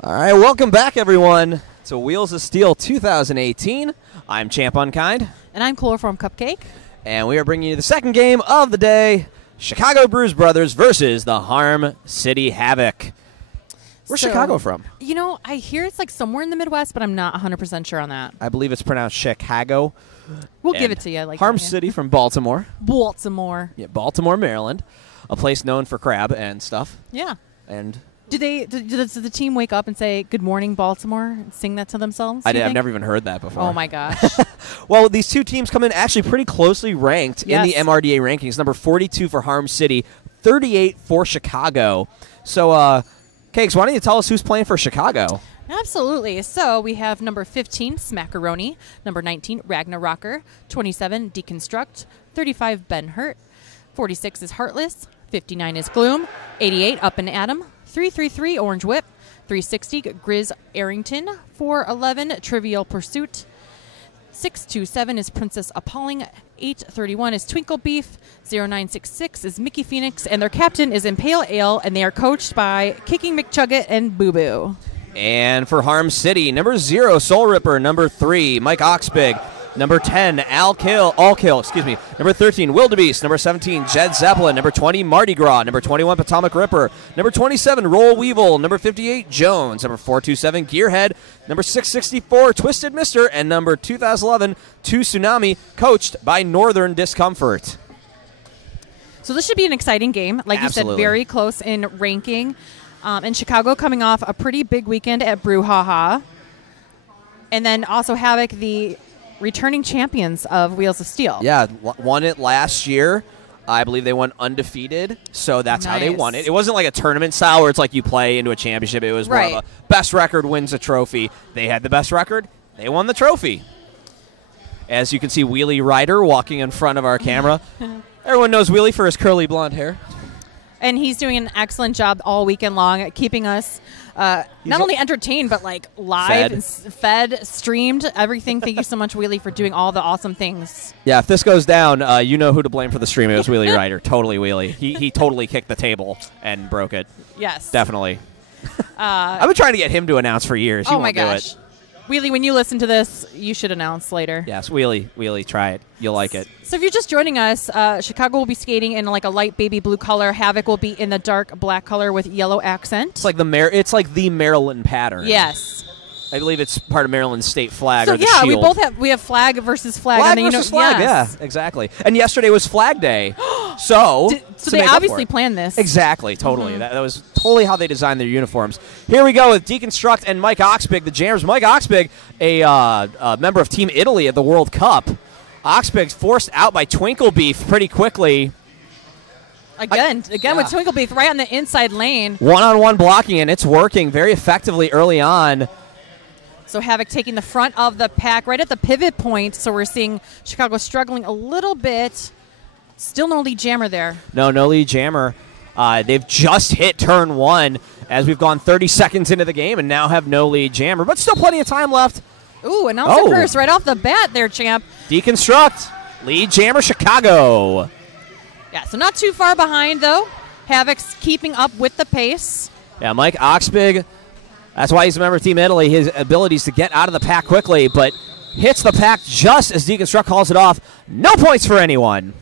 All right, welcome back, everyone, to Wheels of Steel 2018. I'm Champ Unkind. And I'm Chloroform Cupcake. And we are bringing you the second game of the day, Chicago Bruise Brothers versus the Harm City Havoc. Where's Chicago from? You know, I hear it's like somewhere in the Midwest, but I'm not 100% sure on that. I believe it's pronounced Chicago. We'll give it to you. Harm City from Baltimore. Baltimore. Yeah, Baltimore, Maryland. A place known for crab and stuff. Yeah. And does the team wake up and say, "Good morning, Baltimore," and sing that to themselves? I've never even heard that before. Oh, my gosh. Well, these two teams come in actually pretty closely ranked in the Yes. MRDA rankings. Number 42 for Harm City, 38 for Chicago. So, Cakes, why don't you tell us who's playing for Chicago? Absolutely. So we have number 15, Smackaroni, number 19, Ragnarocker, 27, Deconstruct, 35, Ben Hurt, 46 is Heartless, 59 is Gloom, 88, Up and Atom, 333, Orange Whip, 360, Grizz Arrington, 411, Trivial Pursuit, 627 is Princess Appalling, 831 is Twinkle Beef, 0966 is Mickey Phoenix, and their captain is Impale Ale, and they are coached by Kicking McChuggett and Boo Boo. And for Harm City, number 0, Soul Ripper, number 3, Mike Oxbig, number 10, All Kill, number 13, Wildebeest, number 17, Jed Zeppelin, number 20, Mardi Gras, number 21, Potomac Ripper, number 27, Roll Weevil, number 58, Jones, number 427, Gearhead, number 664, Twisted Mister, and number 2011, 2 Tsunami, coached by Northern Discomfort. So this should be an exciting game. Like Absolutely. you said, very close in ranking. And Chicago coming off a pretty big weekend at Brouhaha. And then also Havoc, the returning champions of Wheels of Steel. Yeah, won it last year. I believe they won undefeated, so that's how they won it. It wasn't like a tournament style where it's like you play into a championship. It was more of a best record wins a trophy. They had the best record. They won the trophy. As you can see, Wheelie Ryder walking in front of our camera. Everyone knows Wheelie for his curly blonde hair. And he's doing an excellent job all weekend long at keeping us not only entertained, but like live, and fed, streamed, everything. Thank you so much, Wheelie, for doing all the awesome things. Yeah, if this goes down, you know who to blame for the stream. It was Wheelie Ryder. Totally Wheelie. He totally kicked the table and broke it. Yes. Definitely. I've been trying to get him to announce for years. He won't do it. Wheelie, when you listen to this, you should announce later. Yes, Wheelie, try it. You'll like it. So if you're just joining us, Chicago will be skating in like a light baby blue color. Havoc will be in the dark black color with yellow accent. It's like the Maryland pattern. Yes. I believe it's part of Maryland's state flag So or the shield. we have flag versus flag. Flag and then, versus flag, yes. yeah, exactly. And yesterday was Flag Day, so they obviously planned this. Exactly, totally. That was totally how they designed their uniforms. Here we go with Deconstruct and Mike Oxbig, the Jammers. Mike Oxbig, a member of Team Italy at the World Cup. Oxbig's forced out by Twinkle Beef pretty quickly. Again with Twinkle Beef right on the inside lane. One-on-one blocking, and it's working very effectively early on. So Havoc taking the front of the pack right at the pivot point. So we're seeing Chicago struggling a little bit. Still no lead jammer there. No lead jammer. They've just hit turn 1 as we've gone 30 seconds into the game and now have no lead jammer, but still plenty of time left. Ooh, announcer curse right off the bat there, champ. Deconstruct. Lead jammer Chicago. Yeah, so not too far behind, though. Havoc's keeping up with the pace. Yeah, Mike Oxbig, that's why he's a member of Team Italy. His abilities to get out of the pack quickly, but hits the pack just as Deconstruct calls it off. No points for anyone.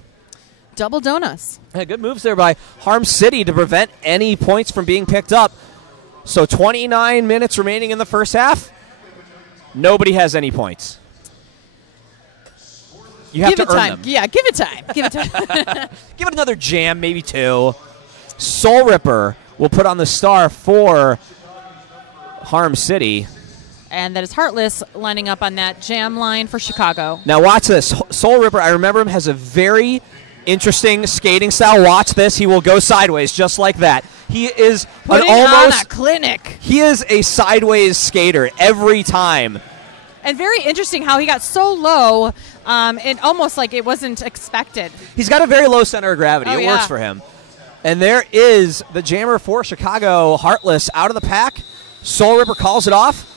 Double donuts. Yeah, good moves there by Harm City to prevent any points from being picked up. So 29 minutes remaining in the first half. Nobody has any points. You have to earn them. Yeah, give it time. Give it time. Give it another jam, maybe 2. Soul Ripper will put on the star for Harm City. And that is Heartless lining up on that jam line for Chicago. Now watch this. Soul Ripper, I remember him, has a very interesting skating style. Watch this. He will go sideways just like that. He is Putting on a clinic. He is a sideways skater every time. And very interesting how he got so low, and almost like it wasn't expected. He's got a very low center of gravity. It works for him. And there is the jammer for Chicago, Heartless, out of the pack. Soul Ripper calls it off.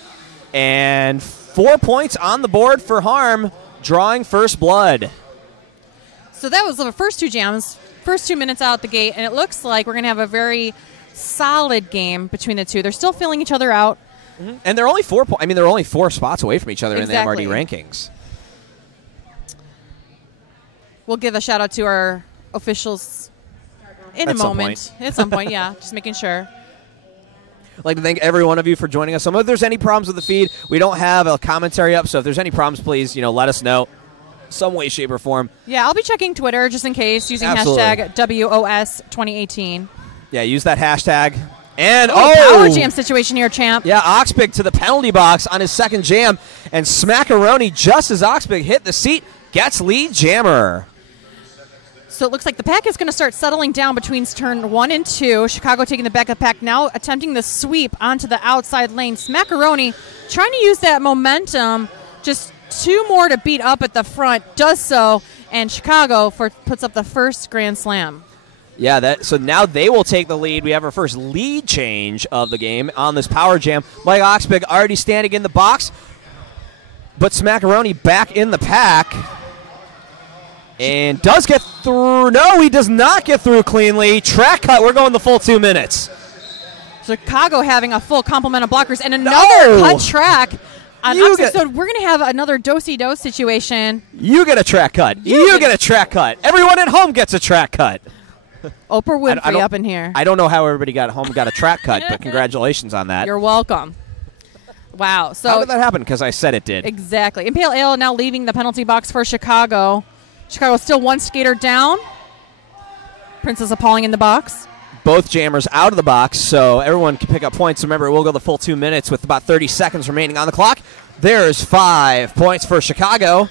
And 4 points on the board for Harm, drawing first blood. So that was the first 2 jams, first 2 minutes out the gate, and it looks like we're going to have a very solid game between the two. They're still filling each other out. And they're only 4 points. I mean, they're only 4 spots away from each other Exactly. in the MRD rankings. We'll give a shout out to our officials in At a some moment. At some point, yeah. Just making sure. I'd like to thank every one of you for joining us. If there's any problems with the feed, we don't have a commentary up, so if there's any problems, please, let us know. Some way, shape, or form. Yeah, I'll be checking Twitter just in case using Absolutely. hashtag WOS2018. Yeah, use that hashtag. And, Power jam situation here, champ. Yeah, Oxbig to the penalty box on his second jam. And Smackaroni, just as Oxbig hit the seat, gets lead jammer. So it looks like the pack is going to start settling down between turn 1 and 2. Chicago taking the back of the pack, now attempting the sweep onto the outside lane. Smackaroni trying to use that momentum, just 2 more to beat up at the front, does so, and Chicago puts up the first Grand Slam. Yeah, so now they will take the lead. We have our first lead change of the game on this power jam. Mike Oxbig already standing in the box, but Smackaroni back in the pack. And does get through. No, he does not get through cleanly. Track cut. We're going the full 2 minutes. Chicago having a full complement of blockers and another cut track. So we're going to have another do-si-do situation. You get a track cut. You get a track cut. Everyone at home gets a track cut. Oprah Winfrey up in here. I don't know how everybody got home got a track cut, but congratulations on that. You're welcome. Wow. So how did that happen? Because I said it did. Exactly. Impale Ale now leaving the penalty box for Chicago. Chicago still 1 skater down. Princess Appalling in the box. Both jammers out of the box, so everyone can pick up points. Remember, we'll go the full 2 minutes with about 30 seconds remaining on the clock. There's 5 points for Chicago.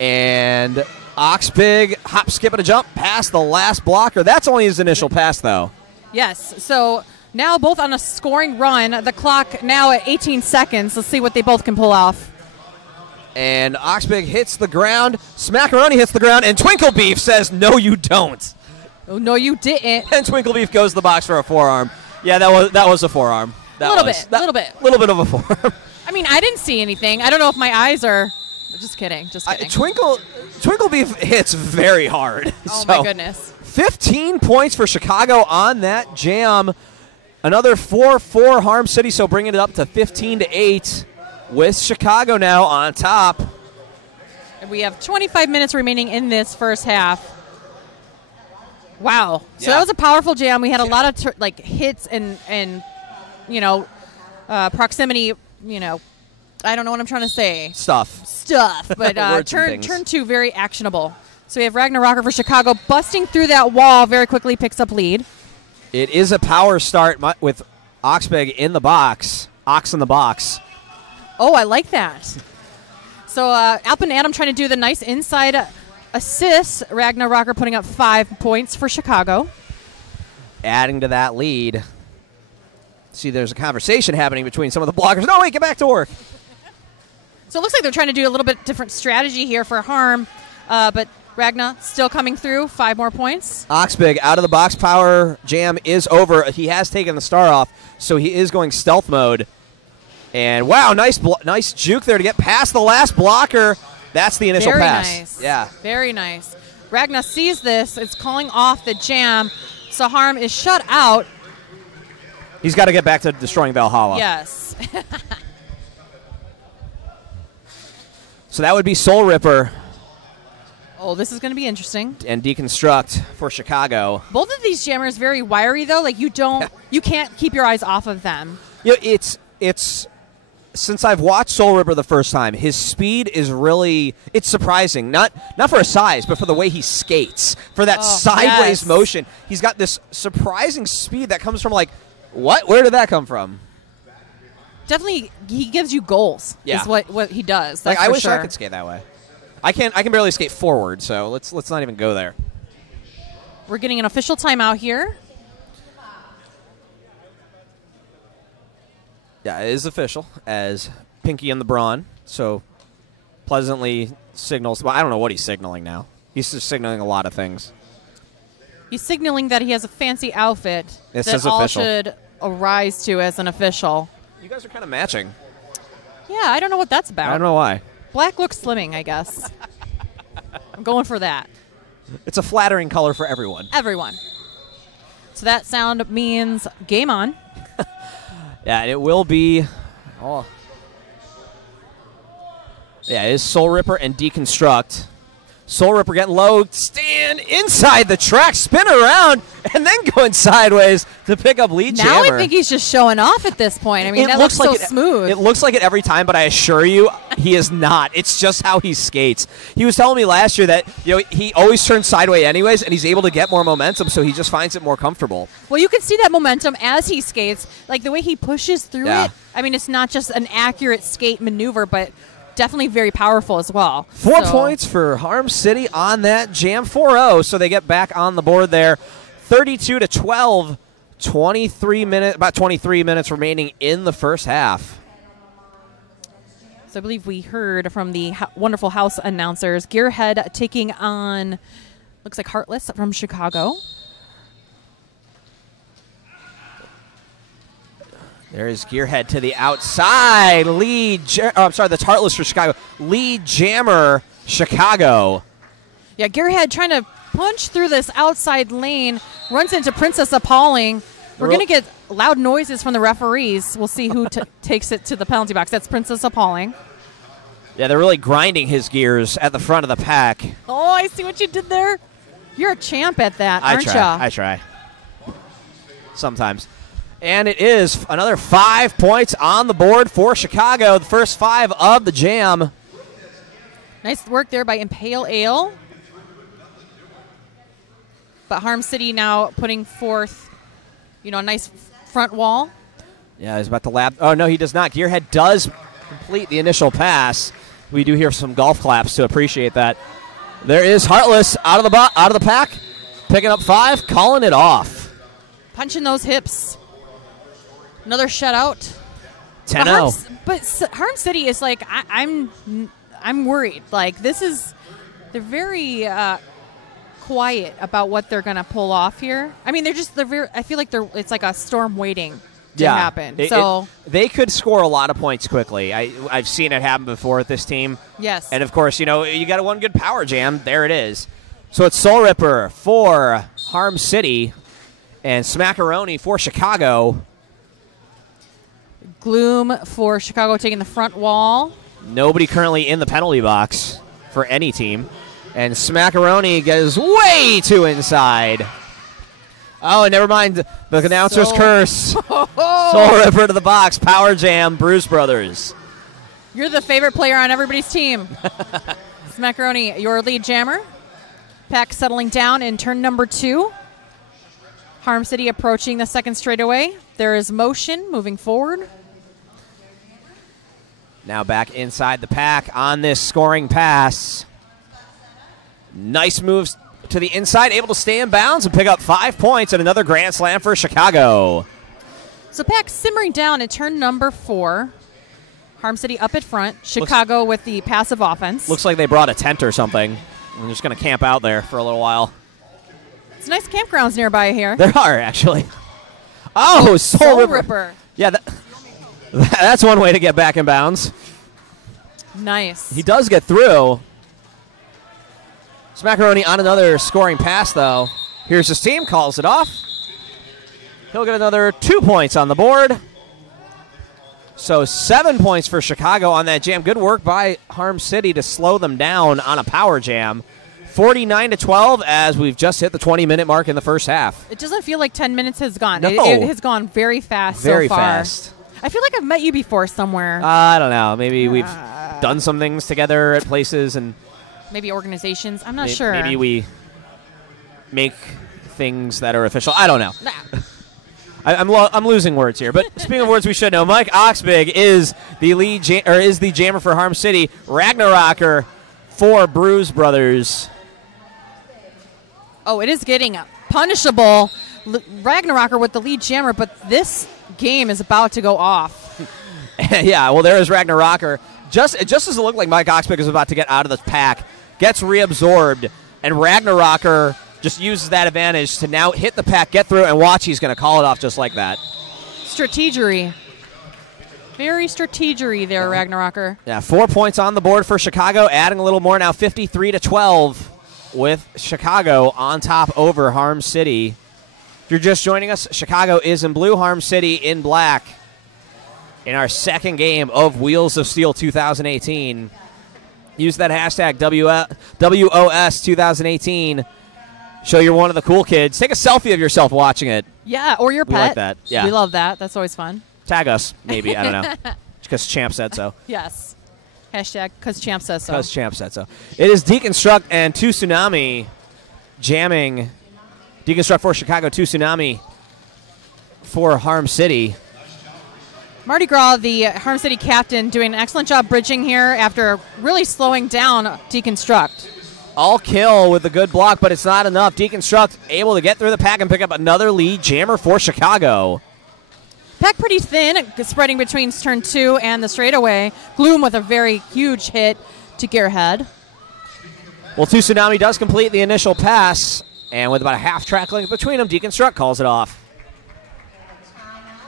And Oxbig, hop, skip, and a jump past the last blocker. That's only his initial pass, though. Yes. So now both on a scoring run. The clock now at 18 seconds. Let's see what they both can pull off. And Oxbig hits the ground. Smackaroni hits the ground. And Twinkle Beef says, no, you don't. Oh, no, you didn't. And Twinkle Beef goes to the box for a forearm. Yeah, that was a forearm. A little bit. A little bit of a forearm. I mean, I didn't see anything. I don't know if my eyes are... Just kidding. Twinkle Beef hits very hard. Oh, my goodness. 15 points for Chicago on that jam. Another 4-4 Harm City, so bringing it up to 15-8 with Chicago now on top. And we have 25 minutes remaining in this first half. Wow. So that was a powerful jam. We had a lot of hits and proximity, I don't know what I'm trying to say. Stuff. But turn 2 very actionable. So we have Ragnar for Chicago busting through that wall, very quickly picks up lead. It is a power start with Oxbig in the box. Ox in the box. Oh, I like that. So Alpin Adam trying to do the nice inside assist. Ragnar putting up 5 points for Chicago. Adding to that lead. See, there's a conversation happening between some of the blockers. No, wait, get back to work. So it looks like they're trying to do a little bit different strategy here for Harm, but Ragnar still coming through, 5 more points. Oxbig out of the box. Power jam is over. He has taken the star off, so he is going stealth mode. And wow, nice juke there to get past the last blocker. That's the initial pass. Very nice. Yeah. Very nice. Ragnar sees this. It's calling off the jam. So Harm is shut out. He's got to get back to destroying Valhalla. Yes. So that would be Soul Ripper. Oh, this is going to be interesting. And Deconstruct for Chicago. Both of these jammers very wiry though. Like you can't keep your eyes off of them. Yeah, it's since I've watched Soul Ripper the first time, his speed is really surprising. Not for his size, but for the way he skates. For that sideways motion. He's got this surprising speed that comes from what? Where did that come from? Definitely, he gives you goals. Yeah. Is what he does. I wish I could skate that way. I can barely skate forward, so let's not even go there. We're getting an official timeout here. Yeah, it is official as Pinky and the Brawn. So pleasantly signals. Well, I don't know what he's signaling now. He's just signaling a lot of things. He's signaling that he has a fancy outfit It that says all official. should arise to as an official. You guys are kind of matching. Yeah, I don't know what that's about. I don't know why. Black looks slimming, I guess. I'm going for that. It's a flattering color for everyone. Everyone. So that sound means game on. Yeah, it will be Oh. Yeah, it is Soul Ripper and Deconstruct. Soul Ripper getting low, stand inside the track, spin around, and then going sideways to pick up lead jammer. Now I think he's just showing off at this point. I mean, that looks so smooth. It looks like it every time, but I assure you, he is not. It's just how he skates. He was telling me last year that he always turns sideways anyways, and he's able to get more momentum, so he just finds it more comfortable. Well, you can see that momentum as he skates, like the way he pushes through it. I mean, it's not just an accurate skate maneuver, but definitely very powerful as well. 4 points for Harm City on that jam. 4-0, so they get back on the board there. 32-12, about 23 minutes remaining in the first half. So I believe we heard from the wonderful house announcers. Gearhead taking on, looks like Heartless from Chicago. There's Gearhead to the outside. That's Heartless for Chicago. Lead jammer, Chicago. Yeah, Gearhead trying to punch through this outside lane. Runs into Princess Appalling. We're going to get loud noises from the referees. We'll see who takes it to the penalty box. That's Princess Appalling. Yeah, they're really grinding his gears at the front of the pack. Oh, I see what you did there. You're a champ at that, aren't you? I try. Sometimes. And it is another 5 points on the board for Chicago, the first 5 of the jam. Nice work there by Impale Ale. But Harm City now putting forth, a nice front wall. Yeah, he's about to lap. Oh, no, he does not. Gearhead does complete the initial pass. We do hear some golf claps to appreciate that. There is Heartless out of the pack, picking up 5, calling it off. Punching those hips. Another shutout. 10-0. But Harm City is like, I'm worried. Like, they're very quiet about what they're going to pull off here. I mean, I feel like it's like a storm waiting to happen. They could score a lot of points quickly. I've seen it happen before with this team. Yes. And, of course, you got one good power jam. There it is. So it's Soul Ripper for Harm City and Smackaroni for Chicago. Gloom for Chicago taking the front wall. Nobody currently in the penalty box for any team. And Smackaroni goes way too inside. Oh, and never mind the announcer's curse. Soul Ripper to the box. Power jam, Bruise Brothers. You're the favorite player on everybody's team. Smackaroni, your lead jammer. Pack settling down in turn number 2. Harm City approaching the second straightaway. There is motion moving forward. Now back inside the pack on this scoring pass. Nice moves to the inside, able to stay in bounds and pick up 5 points and another grand slam for Chicago. So pack simmering down at turn number 4. Harm City up at front. Chicago with the passive offense. Looks like they brought a tent or something. I'm just going to camp out there for a little while. It's nice campgrounds nearby here. There are, actually. Oh, Soul Ripper. Yeah, that's one way to get back in bounds. Nice. He does get through. Smackaroni on another scoring pass, though. Here's his team, calls it off. He'll get another 2 points on the board. So 7 points for Chicago on that jam. Good work by Harm City to slow them down on a power jam. 49-12 as we've just hit the 20-minute mark in the first half. It doesn't feel like 10 minutes has gone. No. It has gone very fast so far. Very fast. I feel like I've met you before somewhere. I don't know. Maybe we've done some things together at places. And maybe organizations. I'm not sure. Maybe we make things that are official. I don't know. I'm losing words here. But speaking of words we should know, Mike Oxbig is the jammer for Harm City. Ragnarocker for Bruise Brothers. Oh, it is getting punishable. Ragnarocker with the lead jammer, but this game is about to go off. Yeah, well, there is Ragnarocker. Just as it looked like Mike Oxbig is about to get out of the pack, gets reabsorbed, and Ragnarocker just uses that advantage to now hit the pack, get through, and watch, he's going to call it off just like that. Strategery. Very strategery there, Ragnarocker. Yeah, 4 points on the board for Chicago, adding a little more now, 53-12, with Chicago on top over Harm City. If you're just joining us, Chicago is in blue, Harm City in black. in our second game of Wheels of Steel 2018. Use that hashtag WOS 2018. Show you're one of the cool kids. Take a selfie of yourself watching it. Yeah, or your pet. We like that. Yeah. We love that. That's always fun. Tag us, maybe. I don't know. Because Champ said so. Yes. Hashtag because Champ says so. Because Champ said so. It is Deconstruct and 2 Tsunami jamming. Deconstruct for Chicago, 2 Tsunami for Harm City. Mardi Gras, the Harm City captain, doing an excellent job bridging here after really slowing down Deconstruct. All kill with a good block, but it's not enough. Deconstruct able to get through the pack and pick up another lead jammer for Chicago. Pack pretty thin, spreading between turn 2 and the straightaway. Gloom with a very huge hit to Gearhead. Well, 2 Tsunami does complete the initial pass, and with about a half track length between them, Deconstruct calls it off.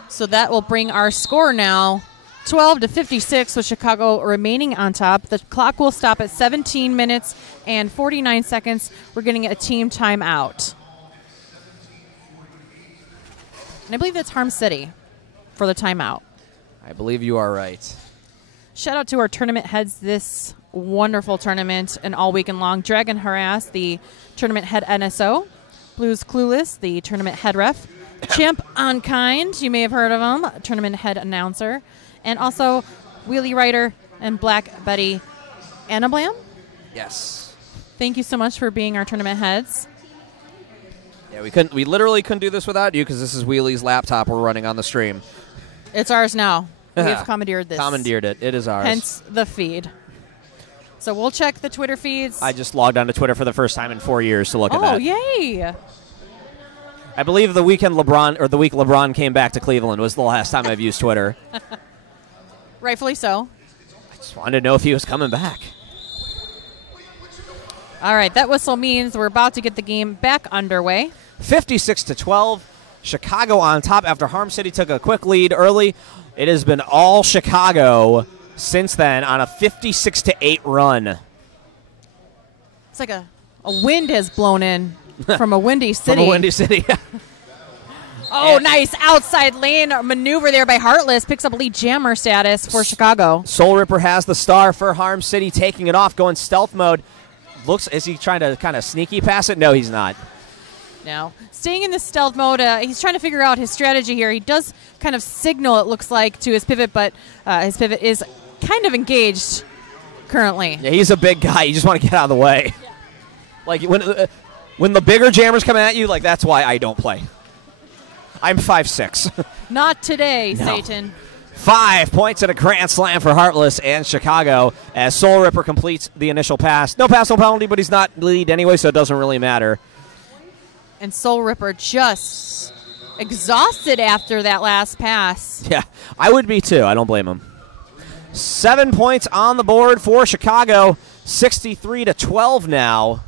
So that will bring our score now 12-56 with Chicago remaining on top. The clock will stop at 17 minutes and 49 seconds. We're getting a team timeout. And I believe that's Harm City for the timeout. I believe you are right. Shout out to our tournament heads this wonderful tournament and all weekend long. Dragon Harass, the tournament head NSO. Blues Clueless, the tournament head ref. Champ Unkind, you may have heard of him, tournament head announcer. And also Wheelie Rider and Black Betty Annablam. Yes. Thank you so much for being our tournament heads. Yeah, we literally couldn't do this without you because this is Wheelie's laptop we're running on the stream. It's ours now. We have commandeered this. Commandeered it. It is ours. Hence the feed. So we'll check the Twitter feeds. I just logged onto Twitter for the first time in 4 years to look at that. Oh, yay. I believe the week LeBron came back to Cleveland was the last time I've used Twitter. Rightfully so. I just wanted to know if he was coming back. All right, that whistle means we're about to get the game back underway. 56-12. Chicago on top after Harm City took a quick lead early. It has been all Chicago since then on a 56-8 run. It's like a wind has blown in from a windy city. From a windy city. Oh, nice outside lane maneuver there by Heartless. Picks up lead jammer status for Chicago. Soul Ripper has the star for Harm City, taking it off, going stealth mode. Is he trying to kind of sneaky pass it? No, he's not. No. Staying in the stealth mode, he's trying to figure out his strategy here. He does kind of signal, it looks like, to his pivot, but his pivot is kind of engaged currently. Yeah, he's a big guy. You just want to get out of the way. Yeah. Like, when the bigger jammers come at you, like, that's why I don't play. I'm 5'6". Not today, No. Satan. 5 points and a grand slam for Heartless and Chicago as Soul Ripper completes the initial pass. No pass, no penalty, but he's not lead anyway, so it doesn't really matter. And Soul Ripper just exhausted after that last pass. Yeah, I would be too. I don't blame him. 7 points on the board for Chicago, 63-12 now,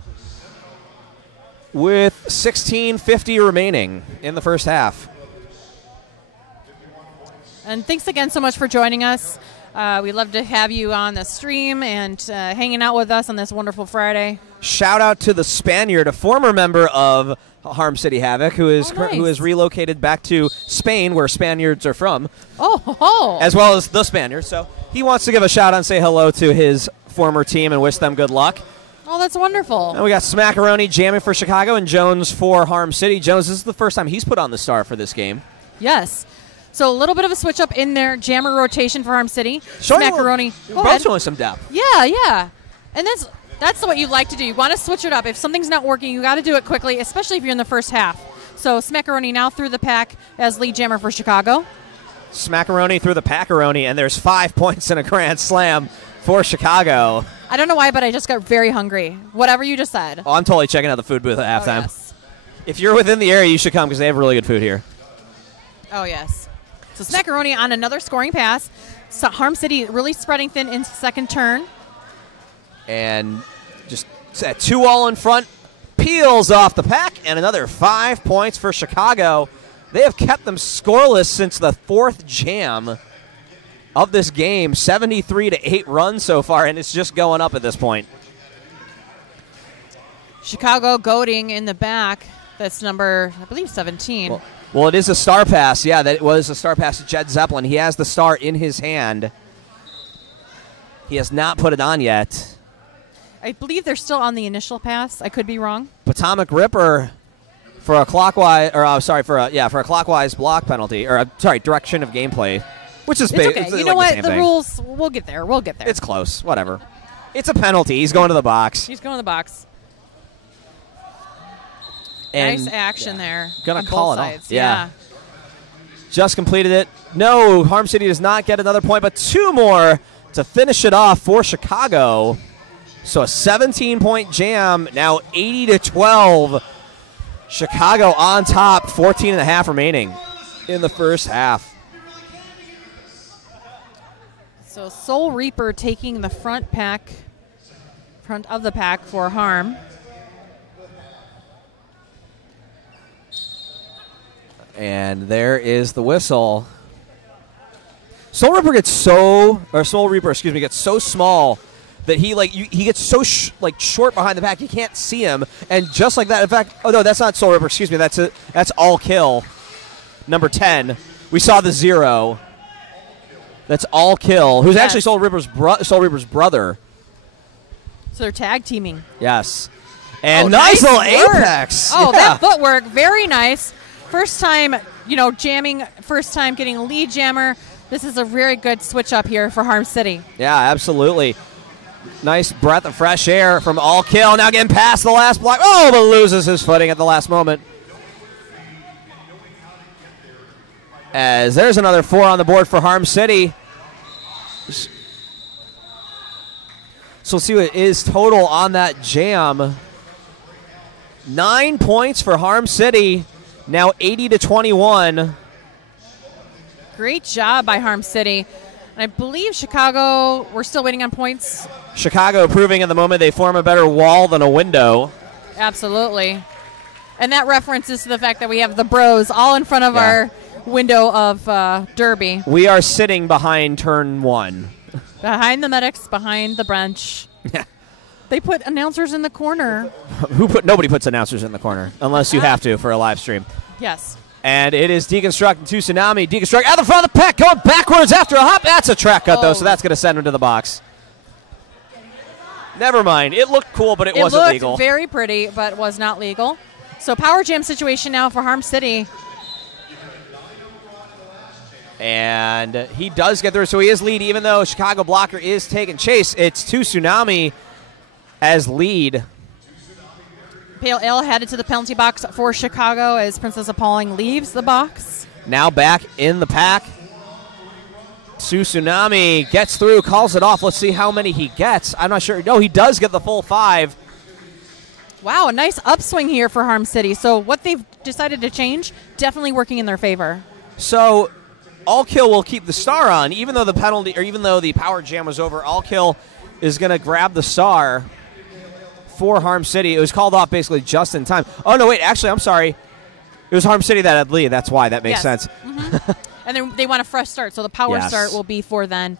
with 16:50 remaining in the first half. And thanks again so much for joining us. We love to have you on the stream and hanging out with us on this wonderful Friday. Shout out to the Spaniard, a former member of Harm City Havoc, who is nice. who is relocated back to Spain, where Spaniards are from. Oh. As well as the Spaniards. So he wants to give a shout out and say hello to his former team and wish them good luck. Oh, that's wonderful. And we got Smackaroni jamming for Chicago and Jones for Harm City. Jones, this is the first time he's put on the star for this game. Yes. So a little bit of a switch up in their jammer rotation for Harm City. Smackaroni. Both showing some depth. Yeah. And that's what you like to do. You want to switch it up. If something's not working, you got to do it quickly, especially if you're in the first half. So Smackaroni now through the pack as lead jammer for Chicago. Smackaroni through the packaroni, and there's 5 points and a grand slam for Chicago. I don't know why, but I just got very hungry. Whatever you just said. Oh, I'm totally checking out the food booth at halftime. Oh, yes. If you're within the area, you should come because they have really good food here. Oh, yes. So Smackaroni on another scoring pass. So Harm City really spreading thin in second turn. And just at 2-all in front, peels off the pack, and another 5 points for Chicago. They have kept them scoreless since the fourth jam of this game. 73-8 run so far, and it's just going up at this point. Chicago goading in the back. That's number, I believe, 17. Well, it is a star pass. Yeah, that was a star pass to Jed Zeppelin. He has the star in his hand. He has not put it on yet. I believe they're still on the initial pass. I could be wrong. Potomac Ripper for a clockwise, for a clockwise block penalty, direction of gameplay, which is it's okay. It's you know like what? the The rules. We'll get there. We'll get there. It's close. Whatever. It's a penalty. He's going to the box. He's going to the box. And nice action there. Gonna call it off. Yeah. Just completed it. No, Harm City does not get another point, but 2 more to finish it off for Chicago. So a 17-point jam, now 80-12. Chicago on top, 14 and a half remaining in the first half. So Soul Reaper taking the front of the pack for Harm. And there is the whistle. Soul Reaper gets so small that he gets so short behind the pack you can't see him, and just like that. In fact, oh no, that's not Soul Reaper. Excuse me, that's All Kill, number 10. We saw the 0. That's All Kill, who's actually Soul Reaper's brother. So they're tag teaming. Yes, and nice little apex. Oh, that footwork, very nice. First time, jamming. First time getting a lead jammer. This is a very good switch up here for Harm City. Yeah, absolutely. Nice breath of fresh air from All Kill. Now getting past the last block. Oh, but loses his footing at the last moment. As there's another 4 on the board for Harm City. So let's see what is total on that jam. 9 points for Harm City. Now 80-21. Great job by Harm City. And I believe Chicago, we're still waiting on points. Chicago proving at the moment they form a better wall than a window. Absolutely. And that references to the fact that we have the bros all in front of our window of Derby. We are sitting behind turn 1. Behind the medics, behind the bench. Yeah. They put announcers in the corner. Nobody puts announcers in the corner unless you have to for a live stream. Yes. And it is Deconstruct and Tsunami. Deconstruct at the front of the pack, going backwards after a hop. That's a track cut, though, so that's going to send him to the box. Never mind. It looked cool, but it wasn't legal. It looked very pretty, but was not legal. So power jam situation now for Harm City. And he does get through, so he is lead, even though Chicago blocker is taking chase. It's Tsunami as lead. Pale Ale headed to the penalty box for Chicago as Princess Appalling leaves the box. Now back in the pack. Tsunami gets through, calls it off. Let's see how many he gets. I'm not sure. No, he does get the full 5. Wow, a nice upswing here for Harm City. So what they've decided to change, definitely working in their favor. So All Kill will keep the star on, even though the power jam was over. All Kill is going to grab the star for Harm City. It was called off basically just in time. Oh, no, wait. Actually, I'm sorry. It was Harm City that had lead. That's why. That makes sense. Mm-hmm. And then they want a fresh start, so the power start will be for then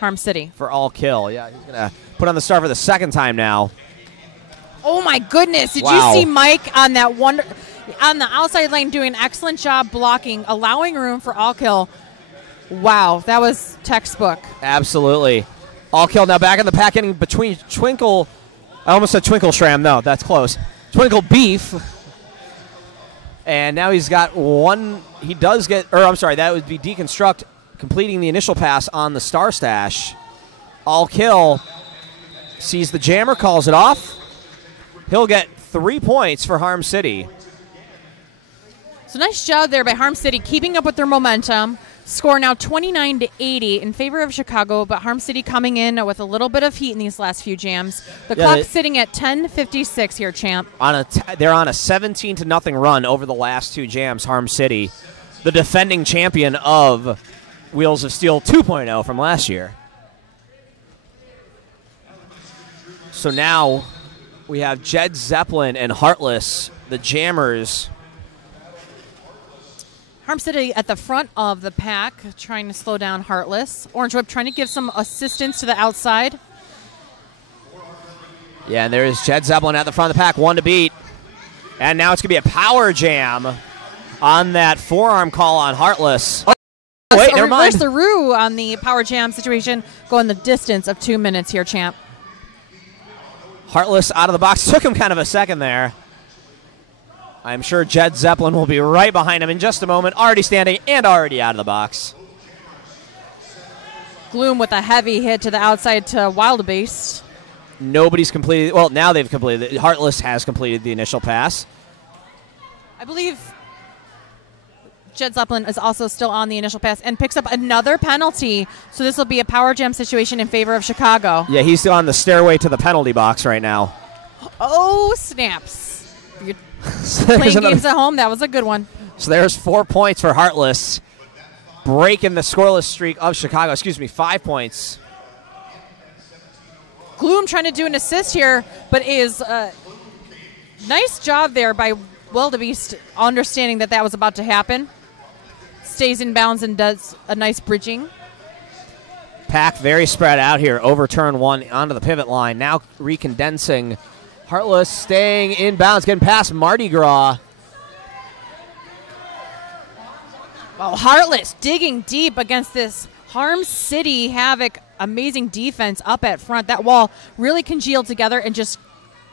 Harm City. For All Kill. Yeah, he's going to put on the star for the second time now. Oh, my goodness. Did you see Mike on that on the outside lane doing an excellent job blocking, allowing room for All Kill? Wow, that was textbook. Absolutely. All Kill now back in the pack, getting between Twinkle. I almost said Twinkle Shram. No, that's close. Twinkle Beef. And now he's got one. He does get, that would be Deconstruct completing the initial pass on the Star Stash. All Kill sees the jammer, calls it off. He'll get 3 points for Harm City. So nice job there by Harm City, keeping up with their momentum. Score now 29-80 in favor of Chicago, but Harm City coming in with a little bit of heat in these last few jams. The clock's sitting at 10:56 here, champ. They're on a 17-0 run over the last 2 jams, Harm City, the defending champion of Wheels of Steel 2.0 from last year. So now we have Jed Zeppelin and Heartless, the jammers. Harm City at the front of the pack, trying to slow down Heartless. Orange Whip trying to give some assistance to the outside. Yeah, and there's Jed Zeppelin at the front of the pack, one to beat. And now it's going to be a power jam on that forearm call on Heartless. Oh, wait, never mind. Reverse the Roo on the power jam situation, going the distance of 2 minutes here, champ. Heartless out of the box. Took him kind of a second there. I'm sure Jed Zeppelin will be right behind him in just a moment. Already standing and already out of the box. Gloom with a heavy hit to the outside to Wildebeest. Nobody's completed. Well, now they've completed. Heartless has completed the initial pass. I believe Jed Zeppelin is also still on the initial pass and picks up another penalty. So this will be a power jam situation in favor of Chicago. Yeah, he's still on the stairway to the penalty box right now. Oh, snaps. You're playing games at home. That was a good one. So there's 4 points for Heartless, breaking the scoreless streak of Chicago. 5 points. Gloom trying to do an assist here, but is nice job there by Wildebeest, understanding that was about to happen. Stays in bounds and does a nice bridging. Pack very spread out here. Overturn one onto the pivot line. Now recondensing. Heartless staying in bounds, getting past Mardi Gras. Oh, Heartless digging deep against this Harm City Havoc. Amazing defense up at front. That wall really congealed together and just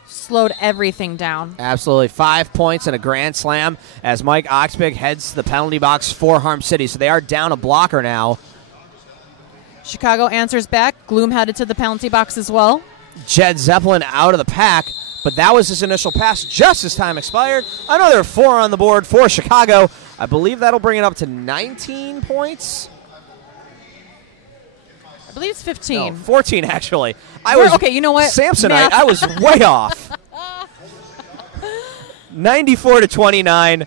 slowed everything down. Absolutely. 5 points and a grand slam as Mike Oxbig heads to the penalty box for Harm City. So they are down a blocker now. Chicago answers back. Gloom headed to the penalty box as well. Jed Zeppelin out of the pack, but that was his initial pass just as time expired. Another 4 on the board for Chicago. I believe that'll bring it up to 19 points. I believe it's 15. No, 14 actually. Okay, you know what? Samsonite, I was way off. 94-29.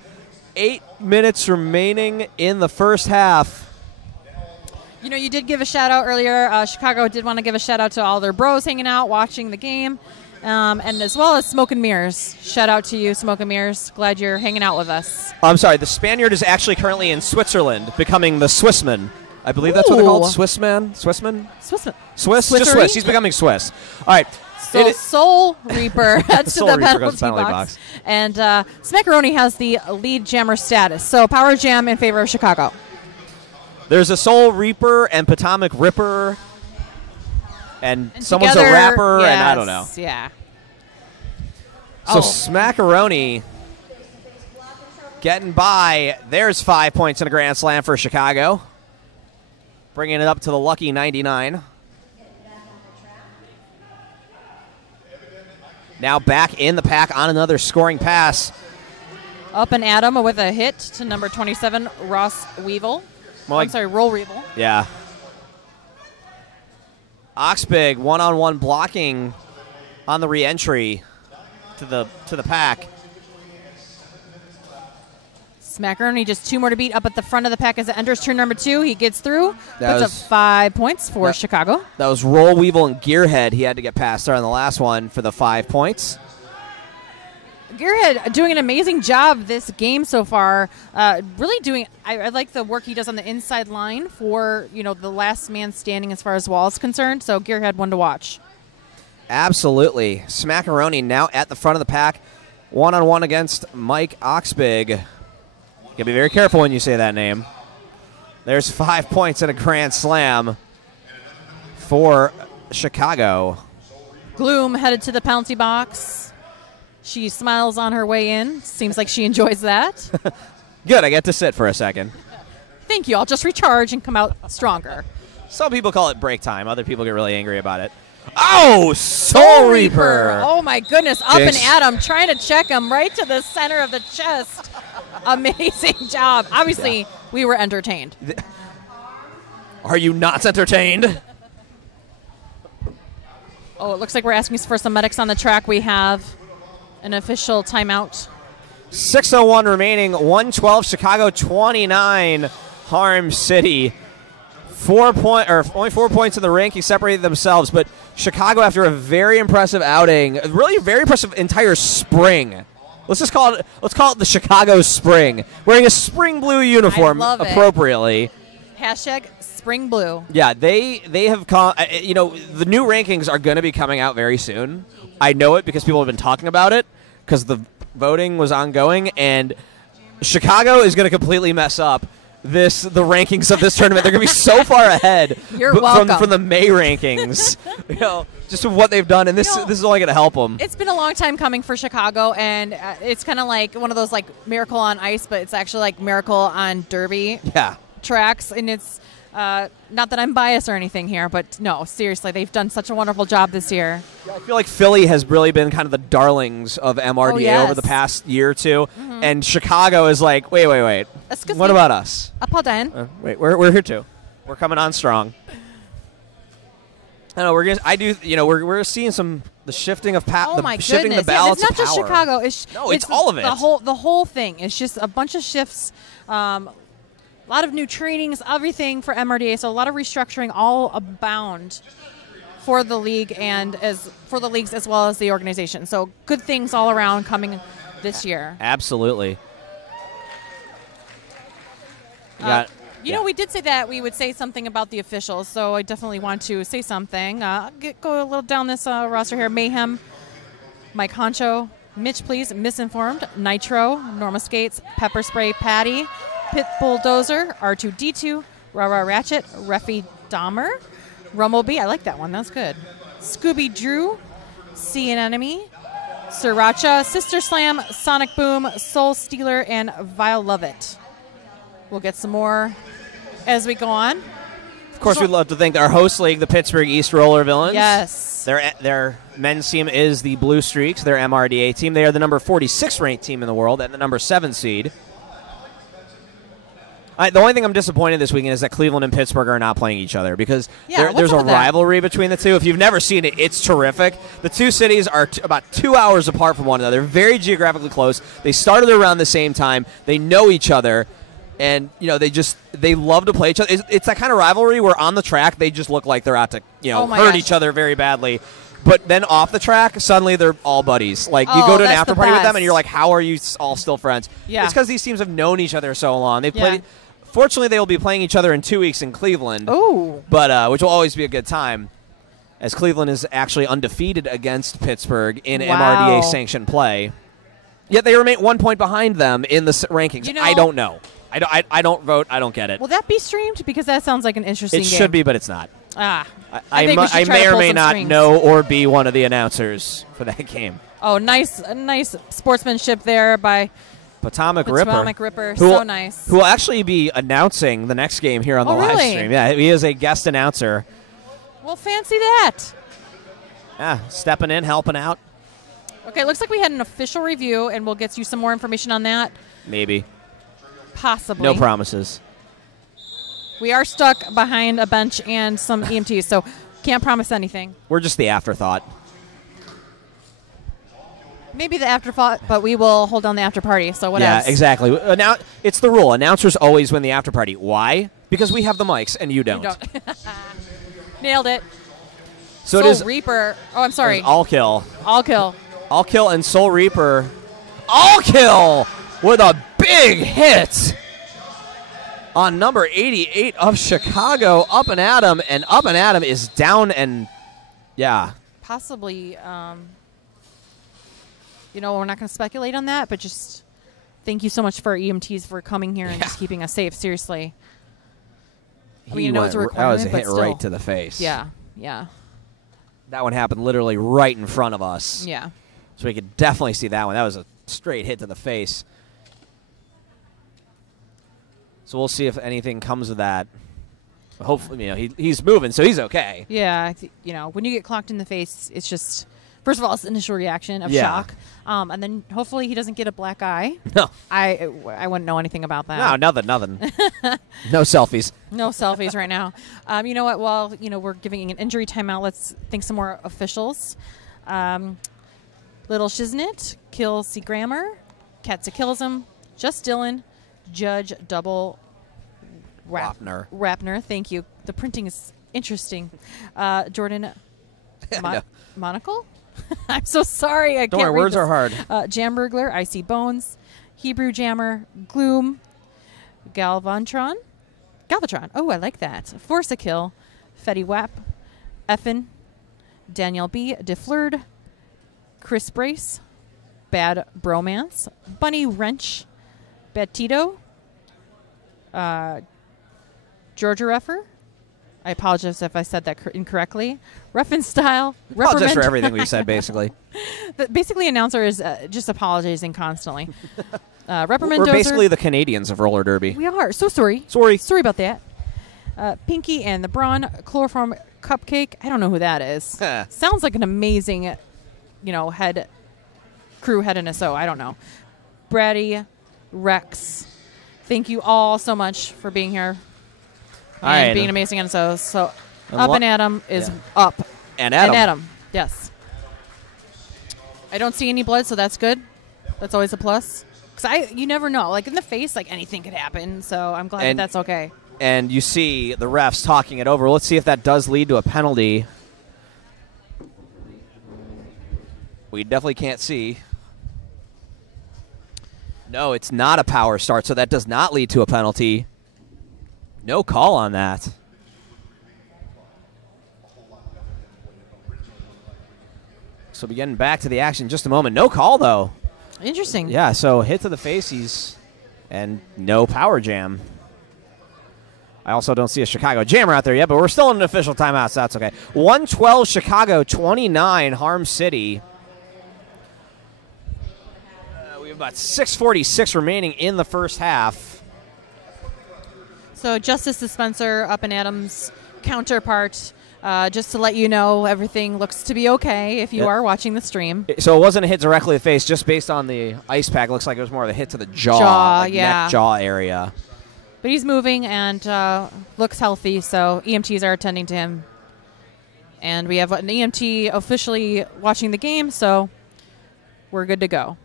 8 minutes remaining in the first half. You know, you did give a shout out earlier. Chicago did want to give a shout out to all their bros hanging out, watching the game, and as well as Smoke and Mirrors. Shout out to you, Smoke and Mirrors. Glad you're hanging out with us. I'm sorry, the Spaniard is actually currently in Switzerland, becoming the Swissman. I believe that's what they're called. Swissman? Swissman? Swissman. Swiss? Just Swiss. He's becoming Swiss. All right. So Soul Reaper heads to the penalty box. And Smackaroni has the lead jammer status. So power jam in favor of Chicago. There's a Soul Reaper and Potomac Ripper. And someone's together, a rapper, yes, and I don't know. Yeah. So Smackaroni getting by. There's 5 points and a grand slam for Chicago. Bringing it up to the lucky 99. Now back in the pack on another scoring pass. Up and Adam with a hit to number 27, Ross Weevil. Roll Weevil. Yeah. Oxbig one-on-one blocking on the re-entry to the pack. Smackaroni just 2 more to beat up at the front of the pack as it enters turn number 2. He gets through. Puts up 5 points for Chicago. That was Roll Weevil and Gearhead. He had to get past there on the last one for the 5 points. Gearhead doing an amazing job this game so far. Really doing. I like the work he does on the inside line for the last man standing as far as wall is concerned. So Gearhead, one to watch. Absolutely. Smackaroni now at the front of the pack, one-on-one against Mike Oxbig. You gotta be very careful when you say that name. There's 5 points and a grand slam for Chicago. Gloom headed to the penalty box. She smiles on her way in. Seems like she enjoys that. Good, I get to sit for a second. Thank you. I'll just recharge and come out stronger. Some people call it break time. Other people get really angry about it. Oh, Soul Reaper. Oh, my goodness. Up and Adam trying to check him right to the center of the chest. Amazing job. Obviously, we were entertained. Are you not entertained? Oh, it looks like we're asking for some medics on the track. We have an official timeout. 6:01 remaining. 112 Chicago, 29 Harm City. Only 4 points in the ranking separated themselves, but Chicago, after a very impressive outing, really very impressive entire spring. Let's call it the Chicago Spring. Wearing a spring blue uniform appropriately. Hashtag Spring Blue. Yeah, they have come. The new rankings are going to be coming out very soon. I know it because people have been talking about it because the voting was ongoing, and Chicago is going to completely mess up the rankings of this tournament. They're going to be so far ahead from the May rankings. Just with what they've done, and this is only going to help them. It's been a long time coming for Chicago, and it's kind of like one of those like Miracle on Ice, but it's actually like Miracle on Derby. Yeah. Tracks, and it's not that I'm biased or anything here, but no, seriously, they've done such a wonderful job this year. Yeah, I feel like Philly has really been kind of the darlings of MRDA over the past year or two, and Chicago is like, wait. Excuse what me. about us? Pardon. Wait, we're here too. We're coming on strong. I know we're seeing the shifting of shifting the balance. It's not of just power. Chicago. It's all of it. The whole thing. It's just a bunch of shifts. A lot of new trainings, everything for MRDA, so a lot of restructuring all abound for the league and for the leagues as well as the organization. So good things all around coming this year. Absolutely. We did say that we would say something about the officials, so I definitely want to say something. Go a little down this roster here. Mayhem, Mike Honcho, Mitch Please, Misinformed, Nitro, Norma Skates, Pepper Spray, Patty, Pit Bulldozer, R2D2, Rara Ratchet, Reffy Dahmer, Rumblebee, I like that one, that's good. Scooby Drew, Sea and Enemy, Sriracha, Sister Slam, Sonic Boom, Soul Stealer, and Vile Lovett. We'll get some more as we go on. Of course, we'd love to thank our host league, the Pittsburgh East Roller Villains. Yes. Their men's team is the Blue Streaks, their MRDA team. They are the number 46 ranked team in the world and the number 7 seed. The only thing I'm disappointed this weekend is that Cleveland and Pittsburgh are not playing each other because there's a rivalry between the two. If you've never seen it, it's terrific. The two cities are about 2 hours apart from one another, very geographically close. They started around the same time. They know each other, and they love to play each other. It's that kind of rivalry where on the track they just look like they're out to hurt each other very badly. But then off the track, suddenly they're all buddies. Like, you go to an after party with them, and you're like, how are you all still friends? Yeah. It's because these teams have known each other so long. They've played. Fortunately, they will be playing each other in 2 weeks in Cleveland. Ooh. But which will always be a good time, as Cleveland is actually undefeated against Pittsburgh in MRDA-sanctioned play. Yet they remain 1 point behind them in the rankings. I don't know. I don't vote. I don't get it. Will that be streamed? Because that sounds like an interesting game. It should be, but it's not. I may or may not know or be one of the announcers for that game. Oh, nice sportsmanship there by Potomac Ripper. So nice. Who will actually be announcing the next game here on the live stream. Yeah, he is a guest announcer. Well, fancy that. Yeah, stepping in, helping out. Okay, looks like we had an official review, and we'll get you some more information on that. Maybe. Possibly. No promises. We are stuck behind a bench and some EMTs, so can't promise anything. We're just the afterthought. Maybe the afterthought, but we will hold down the after party, so what else? Yeah, exactly. It's the rule. Announcers always win the after party. Why? Because we have the mics, and you don't. Nailed it. So Soul it is Reaper. Oh, I'm sorry. All Kill. All Kill. All Kill and Soul Reaper. All Kill with a big hit on number 88 of Chicago, Up and Adam, and Up and Adam is down and, possibly, we're not going to speculate on that, but just thank you so much for our EMTs for coming here and just keeping us safe, seriously. It's a requirement, that was a hit but still. right to the face. Yeah. That one happened literally right in front of us. Yeah. So we could definitely see that one. That was a straight hit to the face. So we'll see if anything comes of that. Hopefully, he's moving, so he's okay. Yeah, when you get clocked in the face, it's just, first of all, it's the initial reaction of shock. And then hopefully he doesn't get a black eye. No. I wouldn't know anything about that. No, nothing. No selfies. No selfies right now. You know what? While, we're giving an injury timeout, let's thank some more officials. Little Shiznit, Kill C. Grammer, Katza Kills Him, Just Dylan, Judge Double Rappner. Thank you. The printing is interesting. Jordan Monocle? I'm so sorry. I Don't can't worry, read words this. are hard. Jamburglar, Icy Bones, Hebrew Jammer, Gloom, Galvantron, Galvatron. Oh, I like that. Force a Kill, Fetty Wap, Effin, Danielle B, DeFleur, Chris Brace, Bad Bromance, Bunny Wrench, Betito, Georgia Reffer. I apologize if I said that incorrectly. Reference Style. Apologize for everything we said, basically. Basically, announcer is just apologizing constantly. Reprimand We're Dozer. basically the Canadians of roller derby. We are. So sorry. Sorry about that. Pinky and the Brawn. Chloroform Cupcake. I don't know who that is. Sounds like an amazing, crew head and SO. I don't know. Brady, Rex. Thank you all so much for being here. And being amazing and so Up and Adam is up. And Adam. Yes. I don't see any blood, so that's good. That's always a plus. Because you never know. Like in the face, like anything could happen. So I'm glad that's okay. And you see the refs talking it over. Let's see if that does lead to a penalty. We definitely can't see. No, it's not a power start, so that does not lead to a penalty. No call on that. So we'll be getting back to the action in just a moment. No call, though. Interesting. Yeah, so hit to the face, and no power jam. I also don't see a Chicago Jammer out there yet, but we're still in an official timeout, so that's okay. 112 Chicago, 29 Harm City. We have about 6:46 remaining in the first half. So Justice Dispenser, Up and Adam's counterpart, just to let you know, everything looks to be okay if you are watching the stream. So it wasn't a hit directly to the face, just based on the ice pack. It looks like it was more of a hit to the jaw, neck, jaw area. But he's moving and looks healthy, so EMTs are attending to him. And we have an EMT officially watching the game, so we're good to go.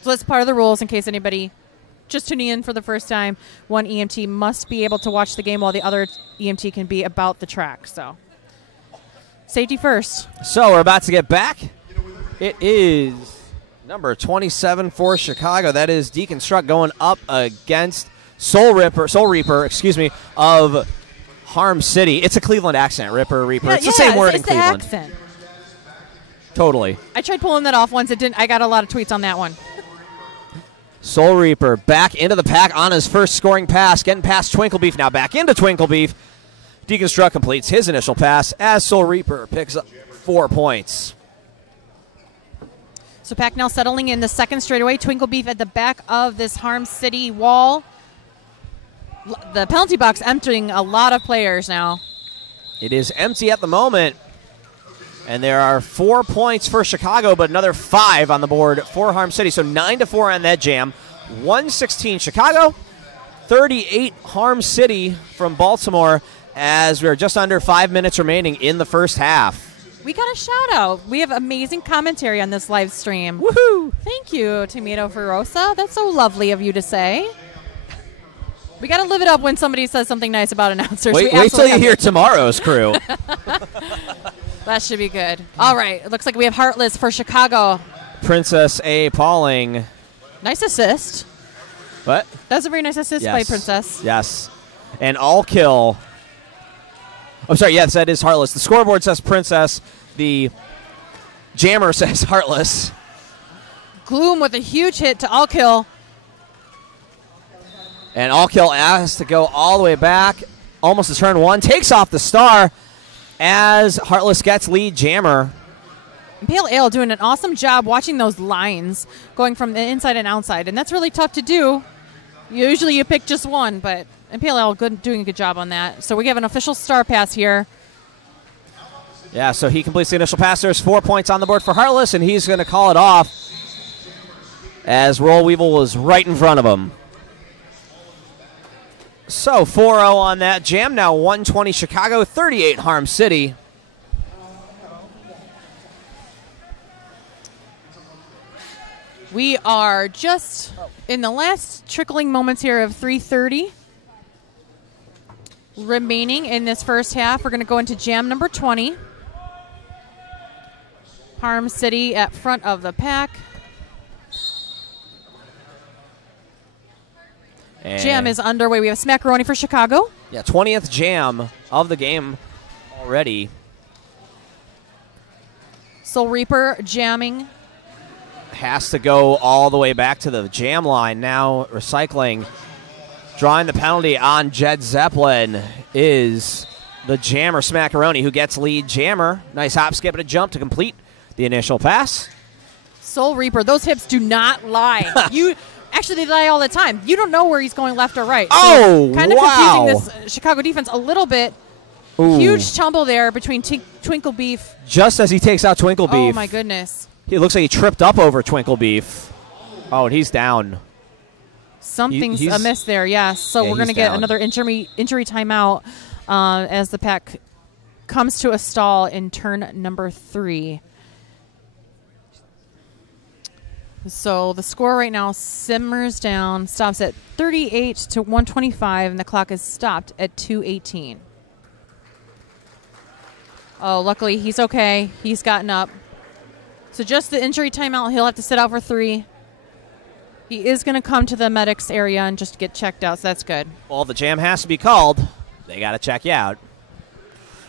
So that's part of the rules in case anybody just tuning in for the first time. One EMT must be able to watch the game while the other EMT can be about the track. So safety first. So we're about to get back. It is number 27 for Chicago. That is Deconstruct going up against Soul Reaper, of Harm City. It's a Cleveland accent, Reaper. It's the same word in Cleveland. It's the accent. Totally. I tried pulling that off once. It didn't. I got a lot of tweets on that one. Soul Reaper back into the pack on his first scoring pass, getting past Twinkle Beef. Now back into Twinkle Beef. Deconstruct completes his initial pass as Soul Reaper picks up 4 points. So Pack now settling in the second straightaway. Twinkle Beef at the back of this Harm City wall. The penalty box emptying a lot of players now. It is empty at the moment. And there are 4 points for Chicago, but another 5 on the board for Harm City. So 9-4 on that jam. 116 Chicago, 38 Harm City from Baltimore, as we're just under 5 minutes remaining in the first half. We got a shout out. We have amazing commentary on this live stream. Woohoo! Thank you, Tomato Ferosa. That's so lovely of you to say. We got to live it up when somebody says something nice about announcers. Wait till you hear tomorrow's crew. That should be good. All right. It looks like we have Heartless for Chicago. Princess A. Pauling. Nice assist. What? That was a very nice assist by Princess. Yes. And all kill. I'm sorry. Yes, that is Heartless. The scoreboard says Princess. The jammer says Heartless. Gloom with a huge hit to all kill. And all kill has to go all the way back. Almost to turn one. Takes off the star as Heartless gets lead jammer. Pale Ale doing an awesome job watching those lines going from the inside and outside. And that's really tough to do. Usually you pick just one, but Pale Ale doing a good job on that. So we have an official star pass here. Yeah, so he completes the initial pass. There's 4 points on the board for Heartless, and he's going to call it off as Roll Weevil was right in front of him. So 4-0 on that jam. Now 120 Chicago, 38 Harm City. We are just in the last trickling moments here of 3:30 remaining in this first half. We're going to go into jam number 20. Harm City at front of the pack. And Jam is underway. We have Smackaroni for Chicago. Yeah, 20th jam of the game already. Soul Reaper jamming. Has to go all the way back to the jam line. Now recycling. Drawing the penalty on Jed Zeppelin is the jammer Smackaroni, who gets lead jammer. Nice hop, skip, and a jump to complete the initial pass. Soul Reaper, those hips do not lie. Actually, they lie all the time. You don't know where he's going left or right. Oh, kind of wow. confusing this Chicago defense a little bit. Ooh. Huge tumble there between Twinkle Beef. Just as he takes out Twinkle Beef. Oh, my goodness. He looks like he tripped up over Twinkle Beef. Oh, and he's down. Something's he's amiss there, yes. So yeah, we're going to get down. another injury timeout as the pack comes to a stall in turn number 3. So the score right now simmers down, stops at 38 to 125, and the clock is stopped at 2:18. Oh, luckily he's okay. He's gotten up. So just the injury timeout, he'll have to sit out for 3. He is going to come to the medics area and just get checked out, so that's good. Well, the jam has to be called. They got to check you out.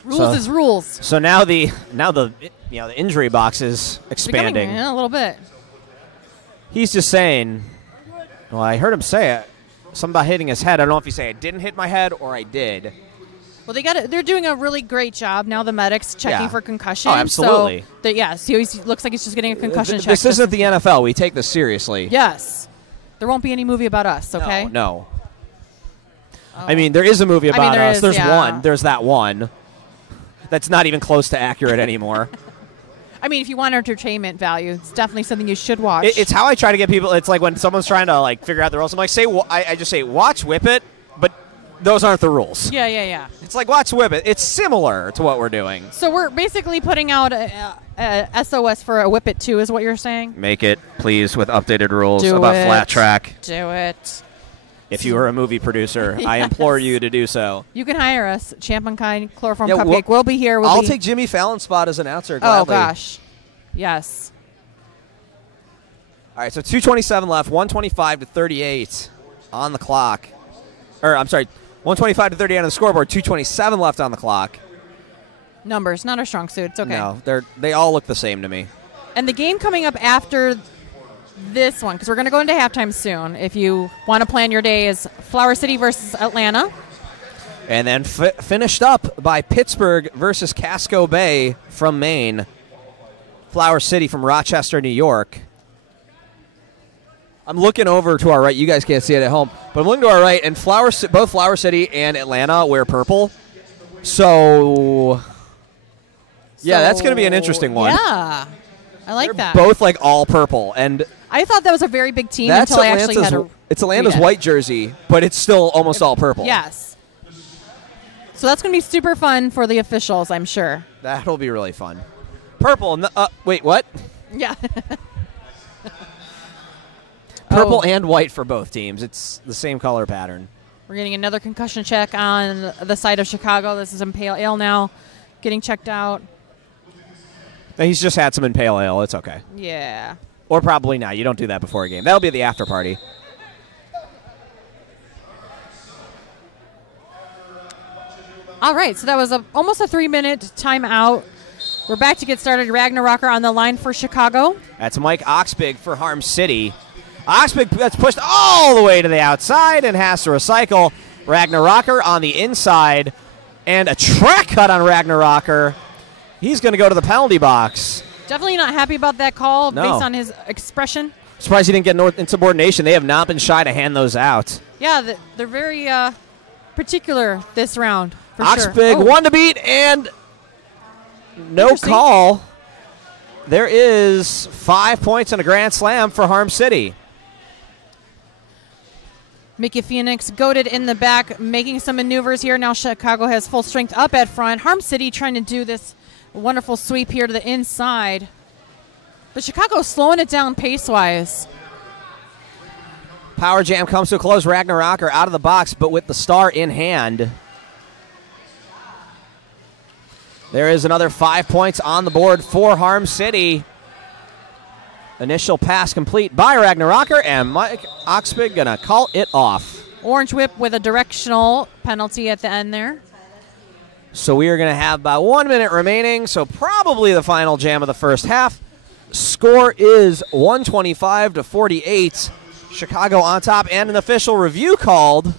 Rules is rules. So now the injury box is expanding. A little bit. He's just saying, well, I heard him say it, something about hitting his head. I don't know if he say I didn't hit my head or I did. Well, they're doing a really great job now. The medics checking for concussion. Oh, absolutely. So he looks like he's just getting a concussion check. This isn't the NFL. We take this seriously. Yes. There won't be any movie about us. Okay. No. Oh. I mean, there is a movie about us. There's yeah. one. There's that one. That's not even close to accurate anymore. I mean, if you want entertainment value, it's definitely something you should watch. It's how I try to get people. It's like when someone's trying to figure out the rules. I'm like, I just say watch Whip It, but those aren't the rules. Yeah. It's like watch Whip It. It's similar to what we're doing. So we're basically putting out a SOS for a Whip It 2 is what you're saying? Make it, please, with updated rules Do about it. flat track. Do it. If you were a movie producer, I implore you to do so. You can hire us. Champ Chloroform Cupcake. We'll be here. I'll take Jimmy Fallon's spot as announcer gladly. Oh, gosh. Yes. All right, so 2:27 left, 125 to 38 on the clock. Or, I'm sorry, 125 to 38 on the scoreboard, 2:27 left on the clock. Numbers, not our strong suit. It's okay. No, they all look the same to me. And the game coming up after this one, because we're going to go into halftime soon, if you want to plan your day, is Flower City versus Atlanta. And then finished up by Pittsburgh versus Casco Bay from Maine. Flower City from Rochester, New York. I'm looking over to our right. You guys can't see it at home, but I'm looking to our right, and both Flower City and Atlanta wear purple. So that's going to be an interesting one. Yeah, I like They're that. both all purple, and I thought that was a very big team until I actually had a it's Atlanta's read it. white jersey, but it's still almost all purple. Yes. So that's going to be super fun for the officials, I'm sure. That'll be really fun. Purple. Wait, what? Yeah. Purple and white for both teams. It's the same color pattern. We're getting another concussion check on the side of Chicago. This is in Pale Ale now, getting checked out. He's just had some in Pale Ale. It's okay. Yeah. Or probably not. You don't do that before a game. That'll be the after party. All right, so that was almost a 3-minute timeout. We're back to get started. Ragnarocker on the line for Chicago. That's Mike Oxbig for Harm City. Oxbig that's pushed all the way to the outside and has to recycle. Ragnarocker on the inside. And a track cut on Ragnarocker. He's going to go to the penalty box. Definitely not happy about that call No. based on his expression. Surprised he didn't get insubordination. They have not been shy to hand those out. Yeah, they're very particular this round. For Oxbig, sure. one to beat, and no call. There is 5 points and a grand slam for Harm City. Mickey Phoenix goaded in the back, making some maneuvers here. Now Chicago has full strength up at front. Harm City trying to do this wonderful sweep here to the inside. But Chicago's slowing it down pace-wise. Power jam comes to a close. Ragnarocker out of the box, but with the star in hand. There is another 5 points on the board for Harm City. Initial pass complete by Ragnarocker, and Mike Oxbig going to call it off. Orange whip with a directional penalty at the end there. So we are going to have about 1 minute remaining, so probably the final jam of the first half. Score is 125-48. Chicago on top, and an official review called.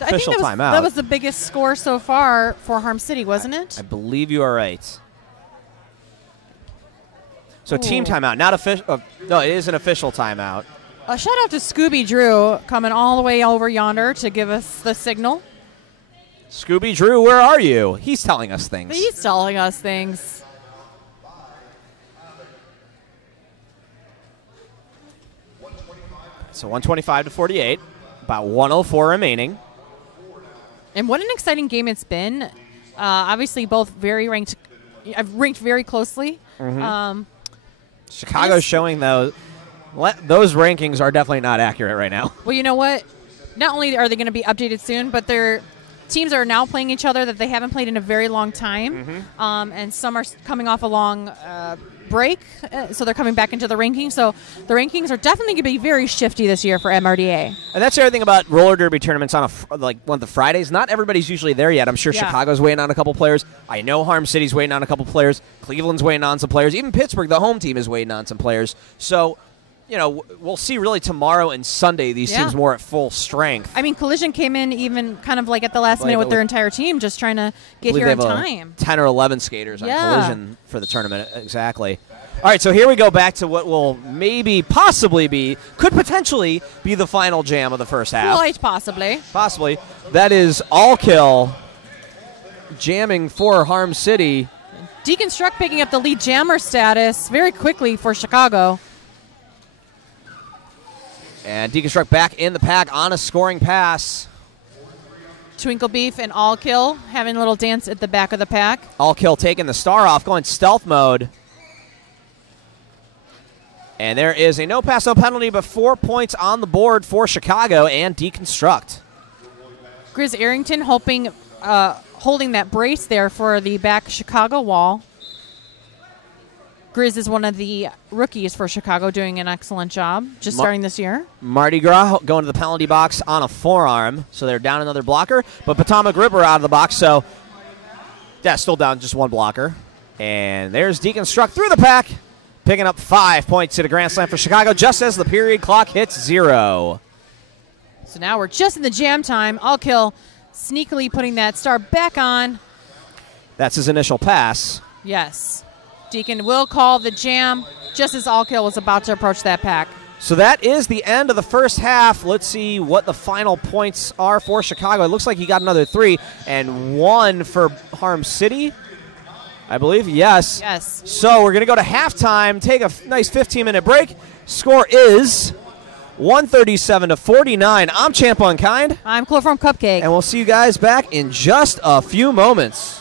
Official timeout. That was the biggest score so far for Harm City, wasn't it? I believe you are right. So team timeout, not official. No, it is an official timeout. A shout out to Scooby Drew coming all the way over yonder to give us the signal. Scooby Drew, where are you? He's telling us things. He's telling us things. So 125-48, about 104 remaining. And what an exciting game it's been. Obviously, both very ranked. I've ranked very closely. Chicago's showing those rankings are definitely not accurate right now. Well, you know what? Not only are they going to be updated soon, but their teams are now playing each other that they haven't played in a very long time. And some are coming off a long break, so they're coming back into the rankings. So the rankings are definitely going to be very shifty this year for MRDA. And that's the other thing about roller derby tournaments on one of the Fridays. Not everybody's usually there yet. I'm sure Chicago's waiting on a couple players. I know Harm City's waiting on a couple players. Cleveland's waiting on some players. Even Pittsburgh, the home team, is waiting on some players. So, you know, we'll see really tomorrow and Sunday these teams more at full strength. I mean, Collision came in even kind of like at the last minute with their entire team, just trying to get here in time. 10 or 11 skaters on Collision for the tournament. Exactly. All right, so here we go back to what will could potentially be the final jam of the first half. Quite possibly. Possibly. That is All Kill jamming for Harm City. Deconstruct picking up the lead jammer status very quickly for Chicago. And Deconstruct back in the pack on a scoring pass. Twinkle Beef and All Kill having a little dance at the back of the pack. All Kill taking the star off, going stealth mode. And there is a no pass, no penalty, but 4 points on the board for Chicago and Deconstruct. Grizz Arrington holding that brace there for the back Chicago wall. Grizz is one of the rookies for Chicago, doing an excellent job just starting this year. Mardi Gras going to the penalty box on a forearm, so they're down another blocker. But Potomac Ripper out of the box, so still down just one blocker. And there's Deconstruct through the pack, picking up 5 points at a grand slam for Chicago just as the period clock hits 0. So now we're just in the jam time. All Kill sneakily putting that star back on. That's his initial pass. Yes. Deacon will call the jam just as All Kill was about to approach that pack. So that is the end of the first half. Let's see what the final points are for Chicago. It looks like he got another 3 and 1 for Harm City, I believe. Yes. Yes. So we're going to go to halftime, take a nice 15-minute break. Score is 137-49. I'm Champ Unkind. I'm Chloroform Cupcake. And we'll see you guys back in just a few moments.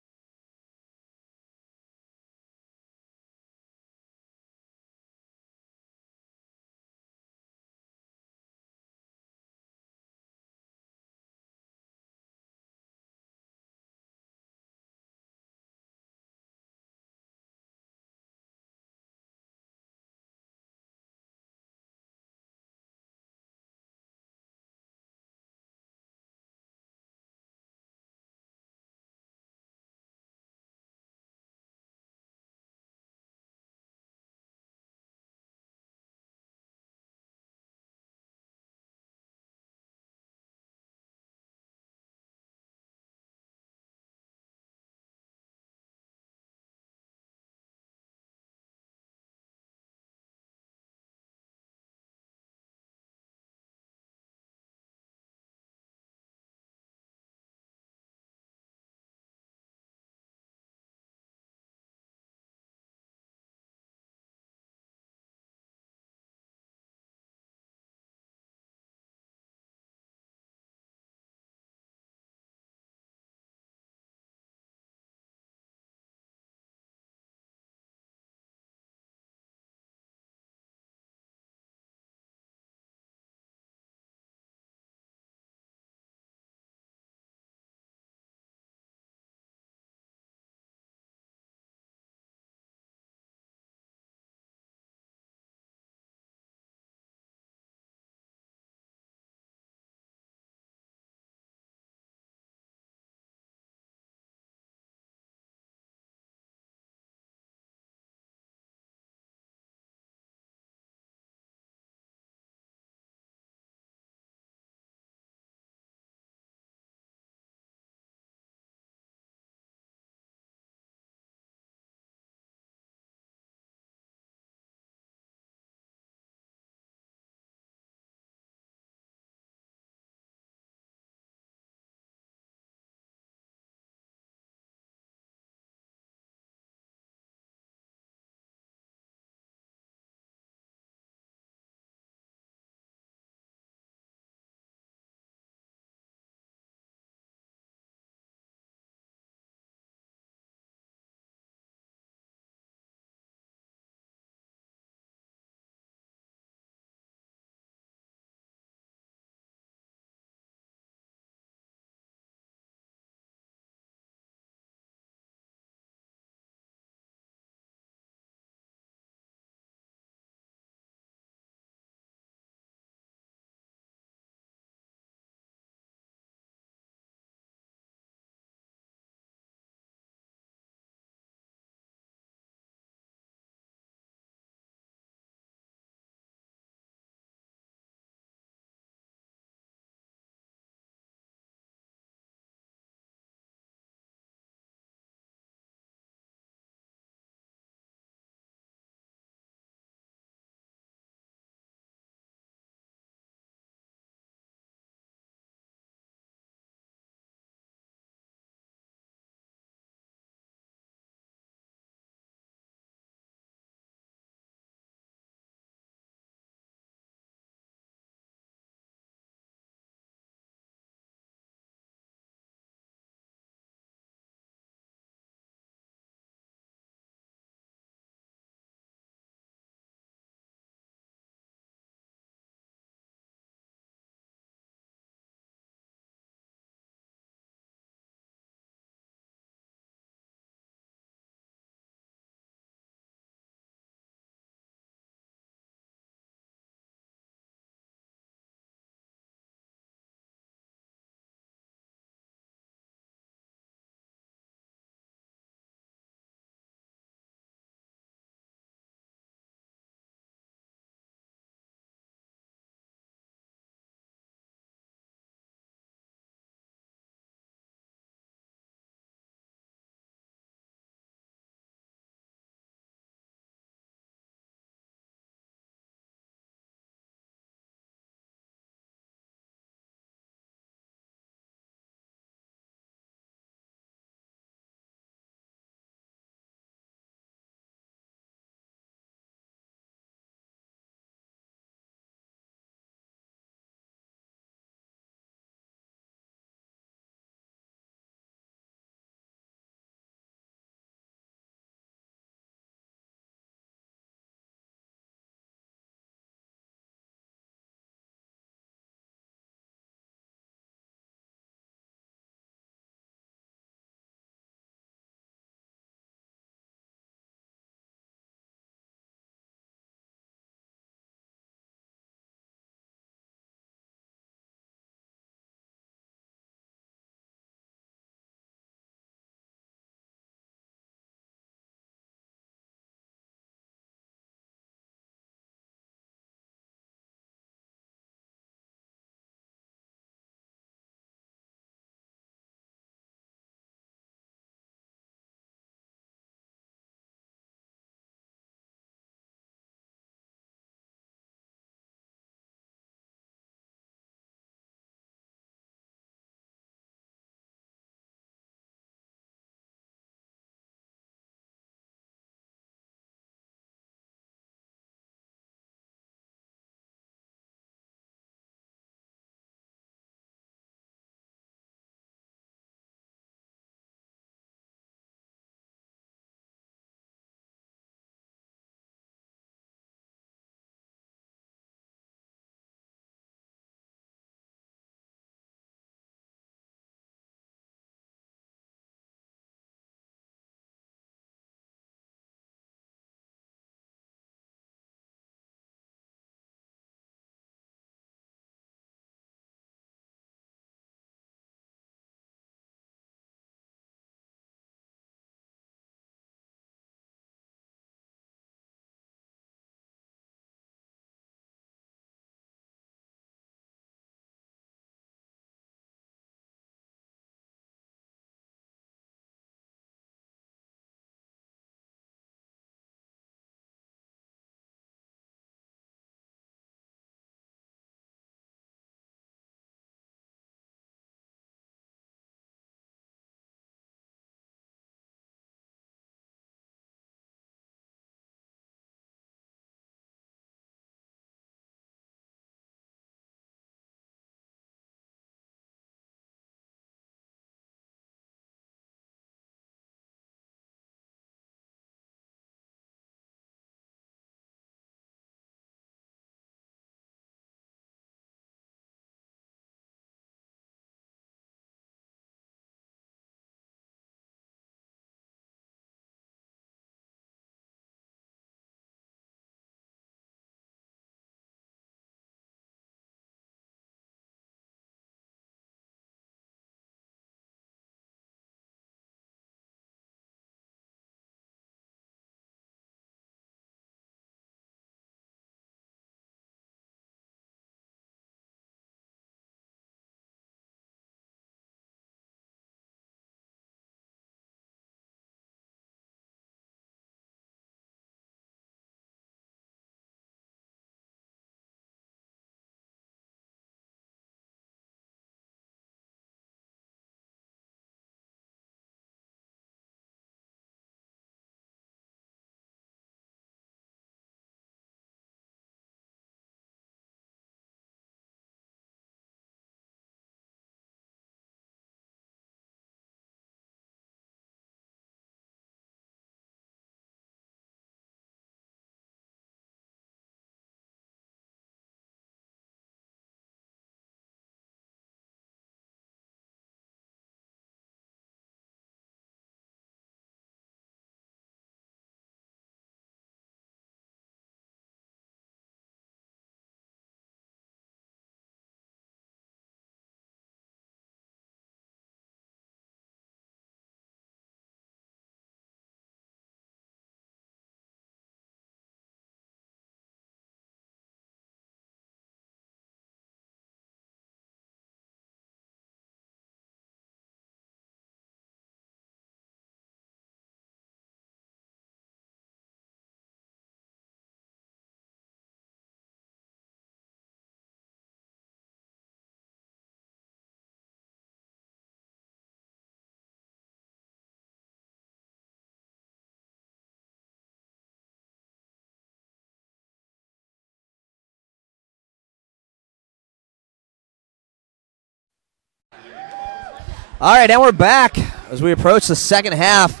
All right, and we're back as we approach the second half.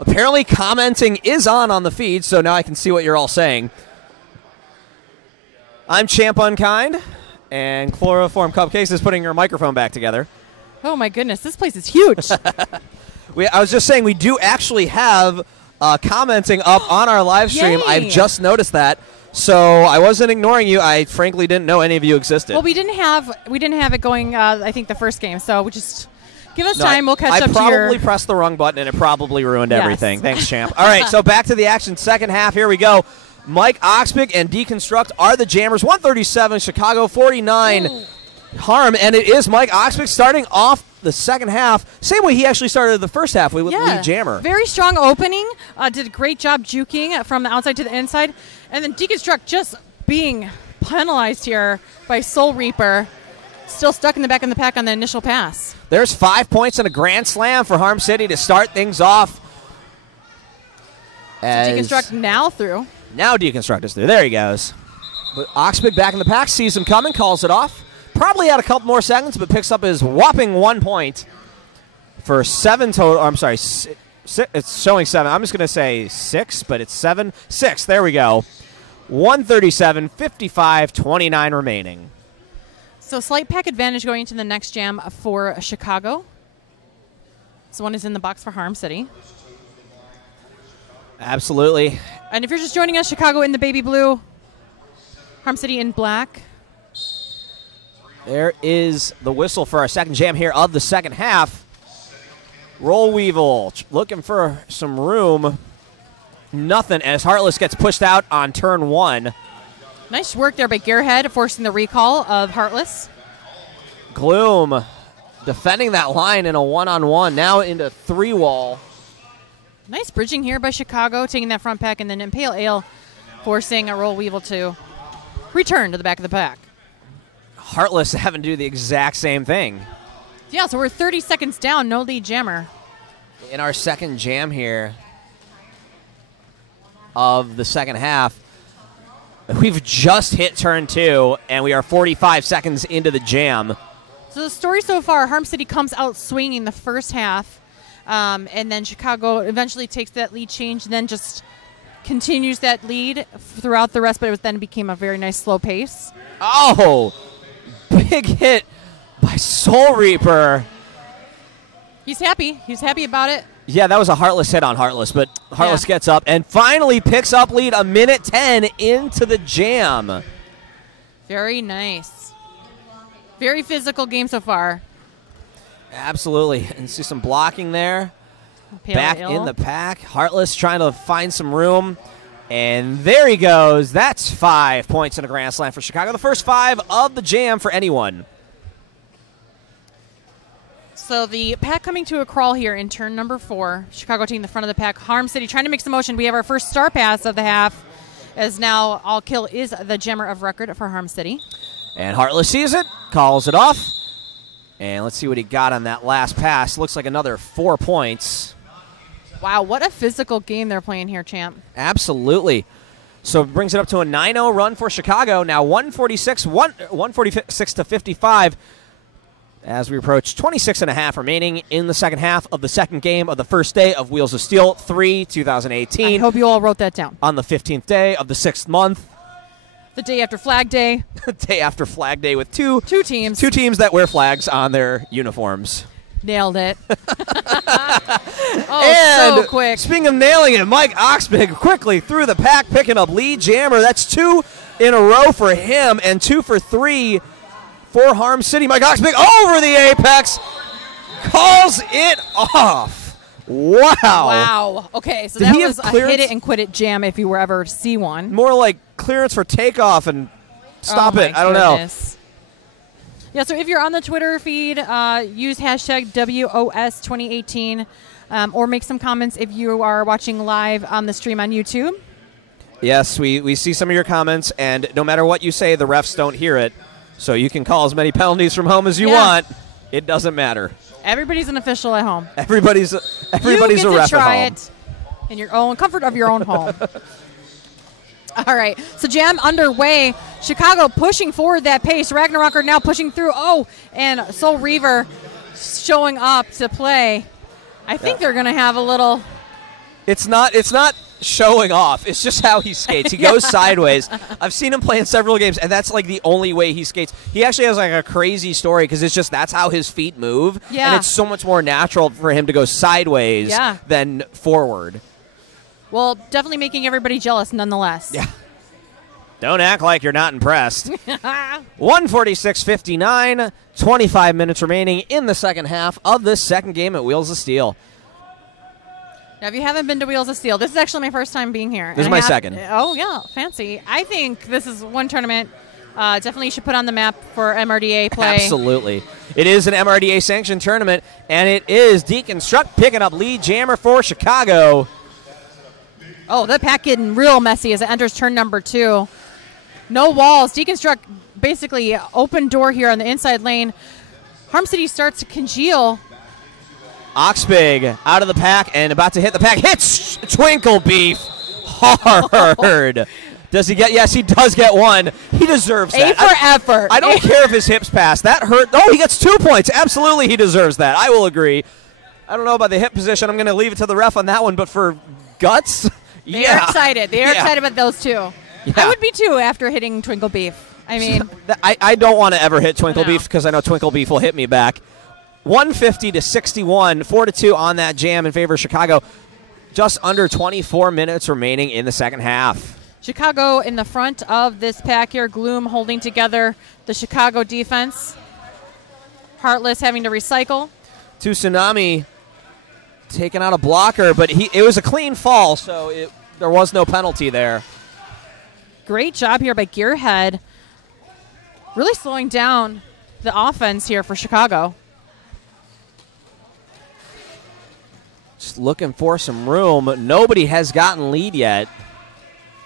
Apparently commenting is on the feed, so now I can see what you're all saying. I'm Champ Unkind, and Chloroform Cupcakes is putting her microphone back together. Oh, my goodness. This place is huge. I was just saying we do actually have commenting up on our live stream. Yay. I've just noticed that. So I wasn't ignoring you. I frankly didn't know any of you existed. Well, we didn't have it going, I think, the first game, so we just give us time. We'll catch up to I your... probably pressed the wrong button, and it probably ruined Yes. everything. Thanks, Champ. All right, so back to the action. Second half. Here we go. Mike Oxbig and Deconstruct are the jammers. 137, Chicago 49. Ooh. Harm, and it is Mike Oxbig starting off the second half. Same way he actually started the first half with lead jammer. Very strong opening. Did a great job juking from the outside to the inside. And then Deconstruct just being penalized here by Soul Reaper. Still stuck in the back of the pack on the initial pass. There's 5 points and a grand slam for Harm City to start things off. So Deconstruct now through. Now Deconstruct is through. There he goes. But Oxbig back in the pack, sees him coming, calls it off. Probably had a couple more seconds, but picks up his whopping 1 point for 7 total. I'm sorry, it's showing 7. I'm just going to say 6, but it's 7. 6, there we go. 137, 55, 29 remaining. So slight pack advantage going into the next jam for Chicago. This one is in the box for Harm City. Absolutely. And if you're just joining us, Chicago in the baby blue, Harm City in black. There is the whistle for our second jam here of the second half. Roll Weevil looking for some room. Nothing as Heartless gets pushed out on turn 1. Nice work there by Gearhead, forcing the recall of Heartless. Gloom defending that line in a one-on-one, now into 3-wall. Nice bridging here by Chicago, taking that front pack, and then Impale Ale forcing a Roll Weevil to return to the back of the pack. Heartless having to do the exact same thing. Yeah, so we're 30 seconds down, no lead jammer. In our second jam here of the second half, we've just hit turn 2, and we are 45 seconds into the jam. So the story so far, Harm City comes out swinging the first half, and then Chicago eventually takes that lead change, and then just continues that lead throughout the rest, but it then became a very nice slow pace. Oh, big hit by Soul Reaper. He's happy. He's happy about it. Yeah, that was a Heartless hit on Heartless, but Heartless gets up and finally picks up lead a minute 10 into the jam. Very nice. Very physical game so far. Absolutely. And see some blocking there. Pale Back Ale. in the pack. Heartless trying to find some room. And there he goes. That's 5 points in a grand slam for Chicago. The first 5 of the jam for anyone. So the pack coming to a crawl here in turn number 4. Chicago taking the front of the pack. Harm City trying to make some motion. We have our first star pass of the half, as now All Kill is the jammer of record for Harm City. And Heartless sees it, calls it off. And let's see what he got on that last pass. Looks like another 4 points. Wow, what a physical game they're playing here, champ. Absolutely. So it brings it up to a 9-0 run for Chicago. Now 146 to 55 as we approach 26 and a half remaining in the second half of the second game of the first day of Wheels of Steel 3 2018. I hope you all wrote that down. On the 15th day of the 6th month. The day after Flag Day. The day after Flag Day with two teams. 2 teams that wear flags on their uniforms. Nailed it. And so quick. Speaking of nailing it, Mike Oxbig quickly through the pack, picking up lead jammer. That's 2 in a row for him and 2 for 3 for Harm City. Mike Oxbig over the apex, calls it off. Wow. Wow. Okay, so Did that he was have a hit it and quit it jam if you were ever to see one. More like clearance for takeoff and stop it. I don't goodness. Yeah, so if you're on the Twitter feed, use hashtag WOS2018 or make some comments if you are watching live on the stream on YouTube. Yes, we see some of your comments, and no matter what you say, the refs don't hear it. So you can call as many penalties from home as you want. It doesn't matter. Everybody's an official at home. Everybody's a ref at home. You get to try it in your own comfort of your own home. All right, so jam underway. Chicago pushing forward that pace. Ragnarocker now pushing through. Oh, and Soul Reaver showing up to play. I think they're going to have a little. It's not showing off. It's just how he skates. He goes sideways. I've seen him play in several games, and that's like the only way he skates. He actually has like a crazy story because it's just that's how his feet move, and it's so much more natural for him to go sideways than forward. Well, definitely making everybody jealous nonetheless. Yeah. Don't act like you're not impressed. 146-59, 25 minutes remaining in the second half of this second game at Wheels of Steel. Now, if you haven't been to Wheels of Steel, this is actually my first time being here. This is my second. Oh, yeah, fancy. I think this is one tournament definitely should put on the map for MRDA play. Absolutely. It is an MRDA sanctioned tournament, and it is Deconstruct picking up lead jammer for Chicago. Oh, the pack getting real messy as it enters turn number 2. No walls. Deconstruct basically open door here on the inside lane. Harm City starts to congeal. Oxbig out of the pack and about to hit the pack. Hits Twinkle Beef hard. Does he get? Yes, he does get one. He deserves that. A for effort. I don't care if his hips pass. That hurt. Oh, he gets 2 points. Absolutely, he deserves that. I will agree. I don't know about the hip position. I'm going to leave it to the ref on that one. But for guts, they are excited. They are excited about those two. Yeah. I would be too after hitting Twinkle Beef. I mean, I don't want to ever hit Twinkle Beef because I know Twinkle Beef will hit me back. 150-61, 4-2 on that jam in favor of Chicago. Just under 24 minutes remaining in the second half. Chicago in the front of this pack here. Gloom holding together the Chicago defense. Heartless having to recycle. Tsunami taking out a blocker, but it was a clean fall, so there was no penalty there. Great job here by Gearhead. Really slowing down the offense here for Chicago. Just looking for some room. Nobody has gotten lead yet.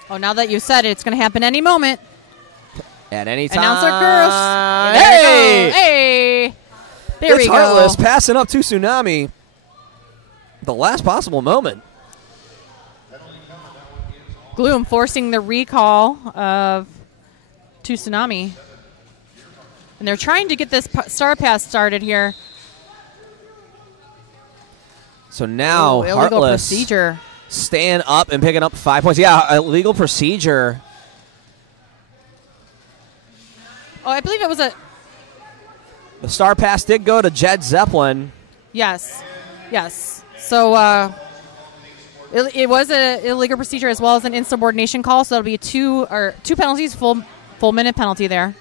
Oh, now that you said it, it's going to happen any moment. At any time. Announcer curse. Hey! Hey! There we go. It's Heartless passing up to Tsunami. The last possible moment. Gloom forcing the recall of Tsunami. And they're trying to get this Star Pass started here. So now illegal Heartless procedure. staying up and picking up 5 points. Yeah, illegal procedure. Oh, I believe it was The Star Pass did go to Jed Zeppelin. Yes. Yes. So it was an illegal procedure as well as an insubordination call. So it'll be two penalties, full minute penalty there.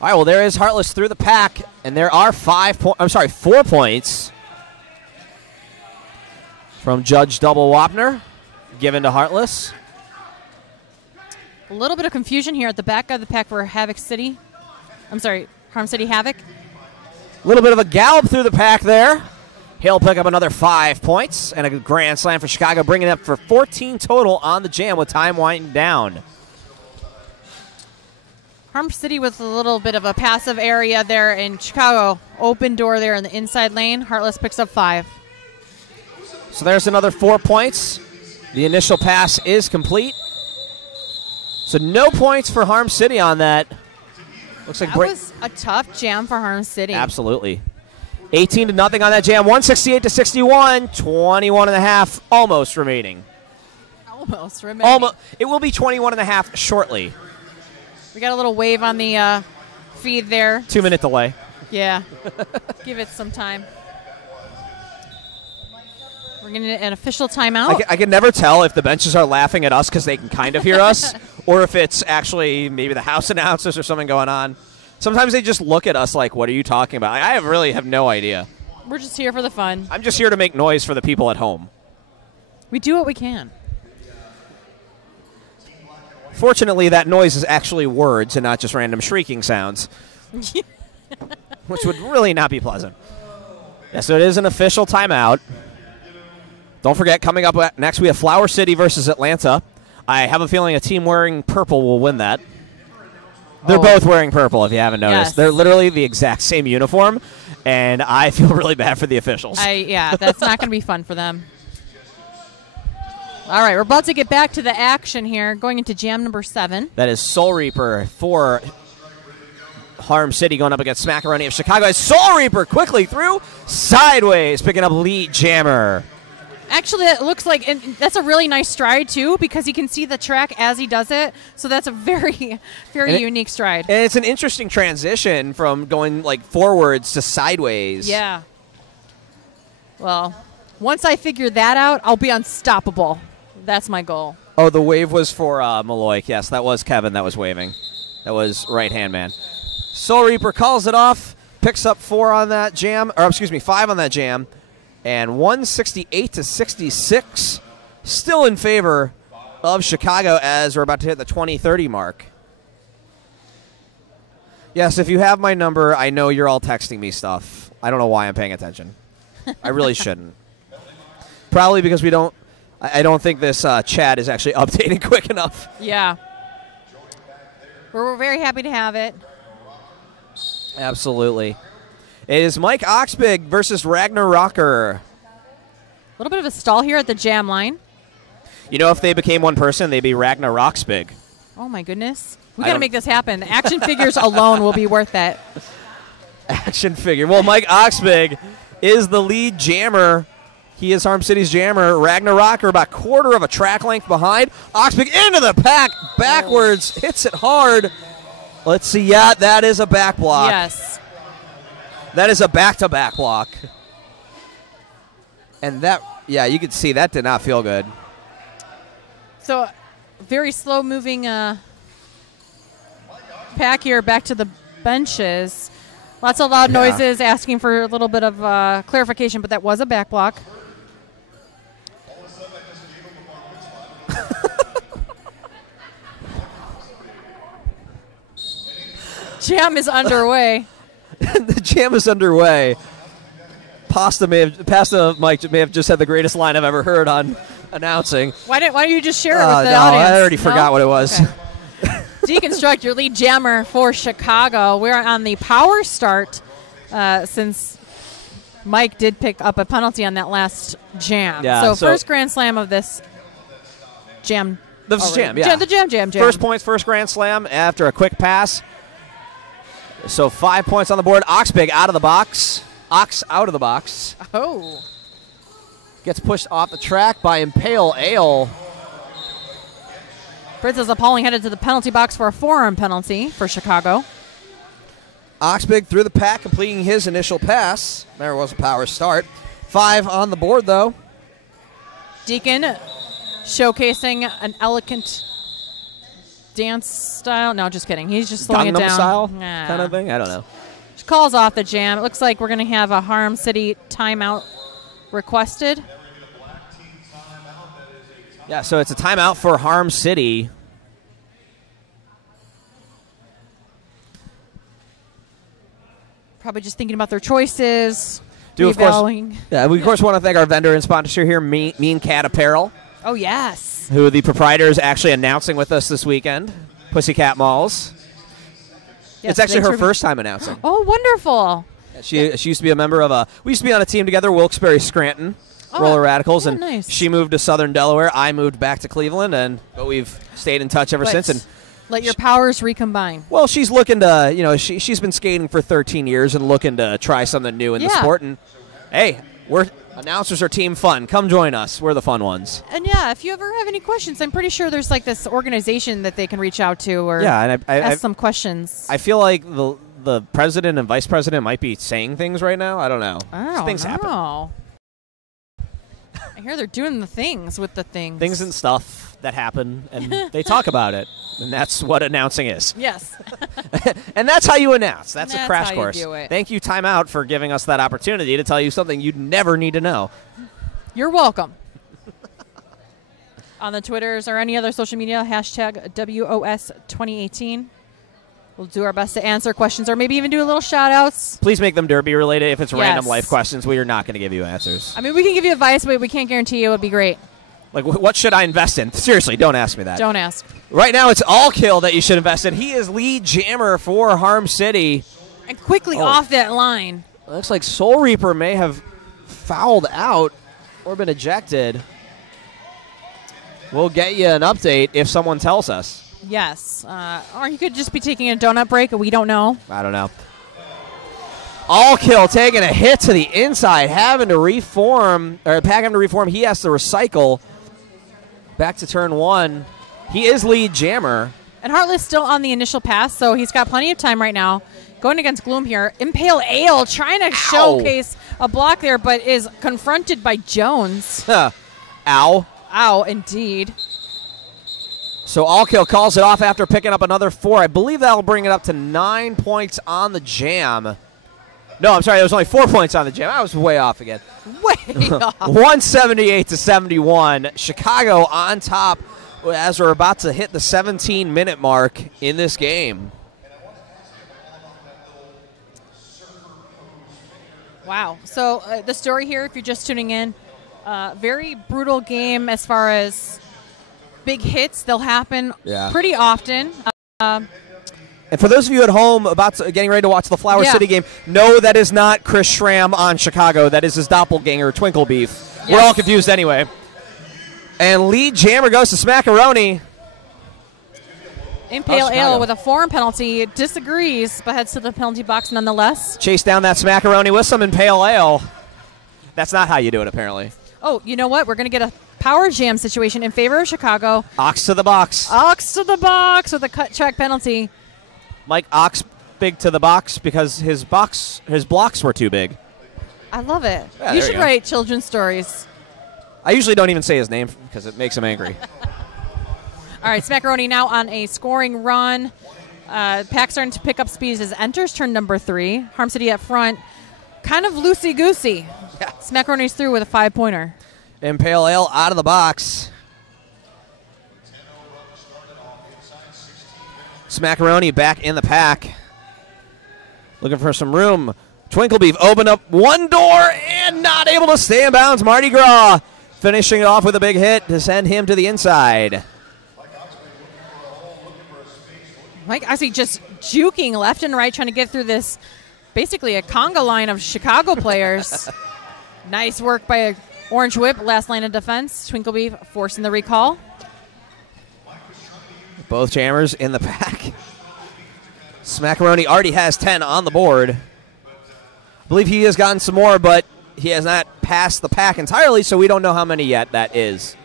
All right, well, there is Heartless through the pack, and there are 4 points from Judge Double Wapner given to Heartless. A little bit of confusion here at the back of the pack for Havoc City. I'm sorry, Harm City Havoc. A little bit of a gallop through the pack there. He'll pick up another 5 points and a grand slam for Chicago, bringing it up for 14 total on the jam with time winding down. Harm City with a little bit of a passive area there in Chicago. Open door there in the inside lane. Heartless picks up 5. So there's another 4 points. The initial pass is complete. So no points for Harm City on that. Looks like that was a tough jam for Harm City. Absolutely. 18-0 on that jam. 168-61. 21.5 almost remaining. Almost remaining. It will be 21.5 shortly. We got a little wave on the feed there. 2-minute delay. Yeah. Give it some time. We're going to get an official timeout. I can never tell if the benches are laughing at us because they can kind of hear us, or if it's actually maybe the house announcers or something going on. Sometimes they just look at us like, what are you talking about? I really have no idea. We're just here for the fun. I'm just here to make noise for the people at home. We do what we can. Fortunately, that noise is actually words and not just random shrieking sounds, which would really not be pleasant. Yeah, so it is an official timeout. Don't forget, coming up next, we have Flower City versus Atlanta. I have a feeling a team wearing purple will win that. They're both wearing purple, if you haven't noticed. Yes. They're literally the exact same uniform, and I feel really bad for the officials. Yeah, that's not going to be fun for them. All right, we're about to get back to the action here, going into jam number 7. That is Soul Reaper for Harm City going up against Smackaroni of Chicago as Soul Reaper quickly through sideways, picking up lead jammer. Actually, it looks like, and that's a really nice stride, too, because you can see the track as he does it. So that's a very, very unique stride. And it's an interesting transition from going, like, forwards to sideways. Yeah. Well, once I figure that out, I'll be unstoppable. That's my goal. Oh, the wave was for Malloy. Yes, that was Kevin that was waving. That was right-hand man. Soul Reaper calls it off, picks up 5 on that jam. And 168 to 66, still in favor of Chicago as we're about to hit the 20-30 mark. Yes, if you have my number, I know you're all texting me stuff. I don't know why I'm paying attention. I really shouldn't. Probably because I don't think this chat is actually updating quick enough. Yeah. We're very happy to have it. Absolutely. It is Mike Oxbig versus Ragnar Rocker. A little bit of a stall here at the jam line. You know, if they became one person, they'd be Ragnar Roxbig. Oh, my goodness. We got to make this happen. The action figures alone will be worth that. Action figure. Well, Mike Oxbig is the lead jammer. He is Harm City's jammer. Ragnar Rocker about quarter of a track length behind. Oxbig into the pack, backwards, hits it hard. Let's see. Yeah, that is a back block. Yes. That is a back-to-back block. And that, yeah, you can see that did not feel good. So, very slow-moving pack here back to the benches. Lots of loud noises asking for a little bit of clarification, but that was a back block. Jam is underway. The jam is underway. Pasta Mike may have just had the greatest line I've ever heard on announcing. Why don't you just share it with the audience? I already forgot what it was. Okay. Deconstruct, your lead jammer for Chicago. We're on the power start since Mike did pick up a penalty on that last jam. Yeah, so first Grand Slam of this jam. This is jam, yeah. The jam. First points, first Grand Slam after a quick pass. So 5 points on the board. Oxbig out of the box. Ox out of the box. Oh. Gets pushed off the track by Impale Ale. Princess Appalling headed to the penalty box for a forearm penalty for Chicago. Oxbig through the pack, completing his initial pass. There was a power start. 5 on the board, though. Deacon showcasing an elegant dance style. No, just kidding. He's just slowing it down. Style kind of thing? I don't know. She calls off the jam. It looks like we're going to have a Harm City timeout requested. Yeah, so it's a timeout for Harm City. Probably just thinking about their choices. Of course want to thank our vendor and sponsor here, Mean Cat Apparel. Oh, yes. Who the proprietor is actually announcing with us this weekend. Pussycat Malls. Yes, it's actually her first time announcing. Oh, wonderful. She used to be a member of we used to be on a team together, Wilkes-Barre Scranton, Roller Radicals, and nice. She moved to Southern Delaware. I moved back to Cleveland, but we've stayed in touch ever since. And let your powers recombine. Well, she's looking to, she's been skating for 13 years and looking to try something new in the sport. And hey, announcers are team fun. Come join us. We're the fun ones. And if you ever have any questions, I'm pretty sure there's like this organization that they can reach out to or and ask some questions. I feel like the president and vice president might be saying things right now. I don't know. Things happen. I hear they're doing the things with the things. Things and stuff that happen, and they talk about it. And that's what announcing is. Yes. And that's how you announce. That's a crash course. You do it. Thank you, Time Out, for giving us that opportunity to tell you something you'd never need to know. You're welcome. On the Twitters or any other social media, hashtag WOS2018. We'll do our best to answer questions or maybe even do a little shout-outs. Please make them Derby related. If it's random life questions, we are not going to give you answers. I mean, we can give you advice, but we can't guarantee you it would be great. Like, what should I invest in? Seriously, don't ask me that. Don't ask. Right now, it's All Kill that you should invest in. He is lead jammer for Harm City. And quickly off that line. Looks like Soul Reaper may have fouled out or been ejected. We'll get you an update if someone tells us. Yes. Or you could just be taking a donut break, we don't know. I don't know. All kill taking a hit to the inside, having to reform, or Pack having to reform. He has to recycle. Back to turn 1. He is lead jammer. And Heartless still on the initial pass, so he's got plenty of time right now. Going against Gloom here. Impale Ale trying to showcase a block there, but is confronted by Jones. Ow. Ow, indeed. So All Kill calls it off after picking up another 4. I believe that'll bring it up to 9 points on the jam. No, I'm sorry, there was only 4 points on the jam. I was way off again. Way off. 178-71. Chicago on top as we're about to hit the 17-minute mark in this game. Wow. So the story here, if you're just tuning in, very brutal game as far as big hits. They'll happen pretty often. And for those of you at home getting ready to watch the Flower City game, no, that is not Chris Schramm on Chicago. That is his doppelganger, Twinkle Beef. Yes. We're all confused anyway. And lead jammer goes to Smackaroni. Impale Ale with a foreign penalty disagrees, but heads to the penalty box nonetheless. Chase down that Smackaroni with some Impale Ale. That's not how you do it, apparently. Oh, you know what? We're going to get a power jam situation in favor of Chicago. Ox to the box. Ox to the box with a cut track penalty. Mike Ox big to the box because his blocks were too big. I love it. Yeah, you should write children's stories. I usually don't even say his name because it makes him angry. All right, Smackaroni now on a scoring run. Pack starting to pick up speed as enters turn number 3. Harm City at front, kind of loosey-goosey. Yeah. Smackaroni's through with a 5-pointer. Impale Ale out of the box. Smackaroni back in the pack. Looking for some room. Twinkle Beef opened up one door and not able to stay in bounds. Mardi Gras finishing it off with a big hit to send him to the inside. Mike Oxley just juking left and right, trying to get through this, basically a conga line of Chicago players. Nice work by a Orange Whip, last line of defense. Twinkle Beef forcing the recall. Both jammers in the pack. Smackaroni already has 10 on the board. I believe he has gotten some more, but he has not passed the pack entirely, so we don't know how many yet that is.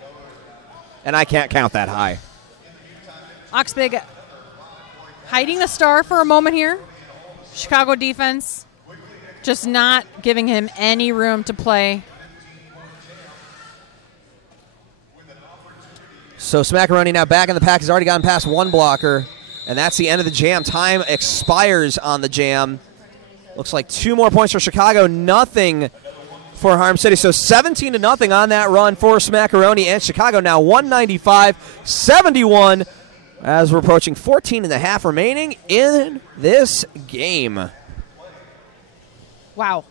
And I can't count that high. Oxbig hiding the star for a moment here. Chicago defense just not giving him any room to play. So Smackaroni now back in the pack. He's already gotten past one blocker, and that's the end of the jam. Time expires on the jam. Looks like 2 more points for Chicago, nothing for Harm City. So 17-0 on that run for Smackaroni, and Chicago now 195-71 as we're approaching 14.5 remaining in this game. Wow.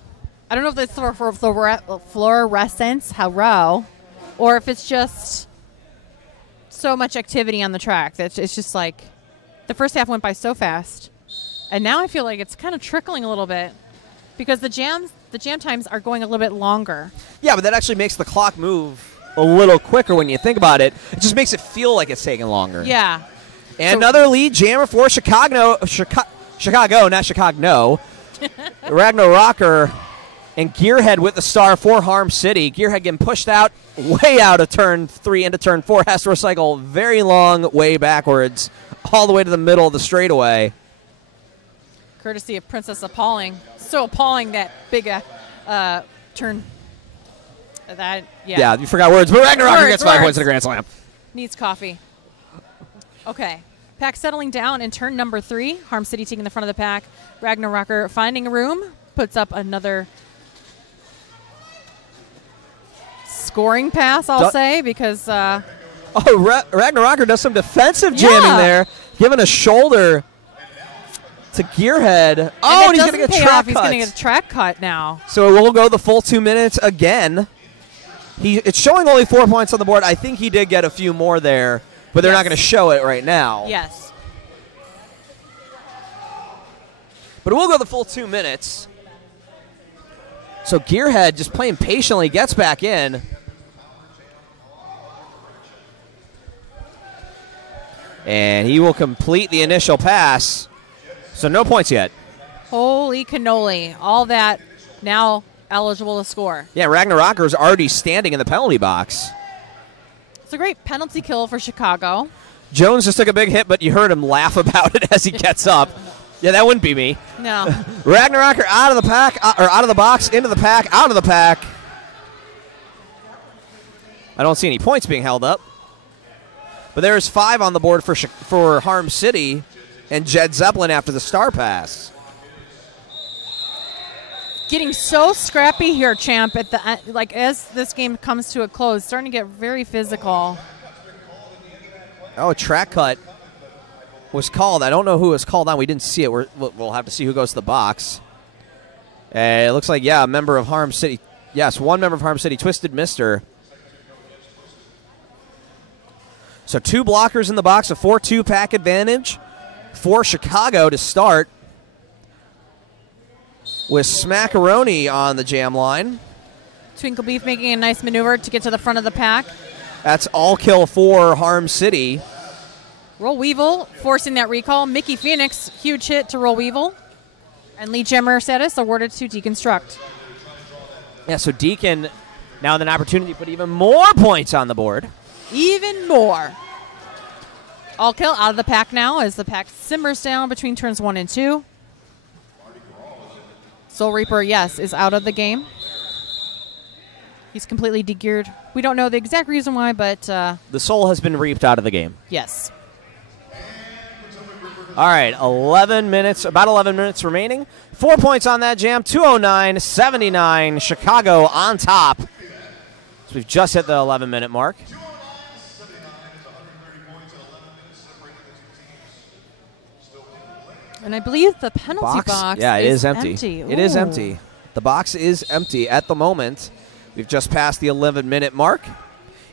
I don't know if it's for fluorescence, hello, or if it's just so much activity on the track that it's just like the first half went by so fast, and now I feel like it's kind of trickling a little bit because the jam times are going a little bit longer. Yeah, but that actually makes the clock move a little quicker when you think about it. It just makes it feel like it's taking longer. Yeah. And another lead jammer for Chicago, not Chicago. Ragnar Rocker and Gearhead with the star for Harm City. Gearhead getting pushed out, way out of turn 3 into turn 4. Has to recycle very long way backwards, all the way to the middle of the straightaway. Courtesy of Princess Appalling. So appalling that big turn. Yeah, you forgot words. But Ragnar Rocker gets 5 points in the Grand Slam. Needs coffee. Okay. Pack settling down in turn number 3. Harm City taking the front of the pack. Ragnar Rocker finding room. Puts up another scoring pass, I'll say, because... Ragnar Rocker does some defensive jamming there. Giving a shoulder to Gearhead. And he's going to get track cut. He's going to get a track cut now. So we'll go the full 2 minutes again. It's showing only 4 points on the board. I think he did get a few more there, but they're not going to show it right now. Yes. But we'll go the full 2 minutes. So Gearhead just playing patiently gets back in. And he will complete the initial pass. So no points yet. Holy cannoli. All that now eligible to score. Yeah, Ragnarok is already standing in the penalty box. It's a great penalty kill for Chicago. Jones just took a big hit, but you heard him laugh about it as he gets up. Yeah, that wouldn't be me. No. Ragnarok out of the pack, or out of the box, into the pack, out of the pack. I don't see any points being held up. But there's 5 on the board for Harm City and Jed Zeppelin after the star pass. Getting so scrappy here, champ. At the as this game comes to a close, starting to get very physical. Oh, a track cut was called. I don't know who was called on. We didn't see it. We'll have to see who goes to the box. It looks like, yeah, a member of Harm City. Yes, one member of Harm City, Twisted Mister. So 2 blockers in the box, a 4-2 pack advantage for Chicago to start. With Smackaroni on the jam line. Twinkle Beef making a nice maneuver to get to the front of the pack. That's all kill for Harm City. Roll Weevil forcing that recall. Mickey Phoenix, huge hit to Roll Weevil. And lead jammer status awarded to Deconstruct. Yeah, so Deacon now with an opportunity to put even more points on the board. Even more. All kill out of the pack now as the pack simmers down between turns 1 and 2. Soul Reaper, yes, is out of the game. He's completely degeared. We don't know the exact reason why, but... the soul has been reaped out of the game. Yes. All right, 11 minutes, about 11 minutes remaining. 4 points on that jam, 209-79. Chicago on top. So we've just hit the 11-minute mark. And I believe the penalty box yeah, it is empty. It is empty. The box is empty at the moment. We've just passed the 11-minute mark.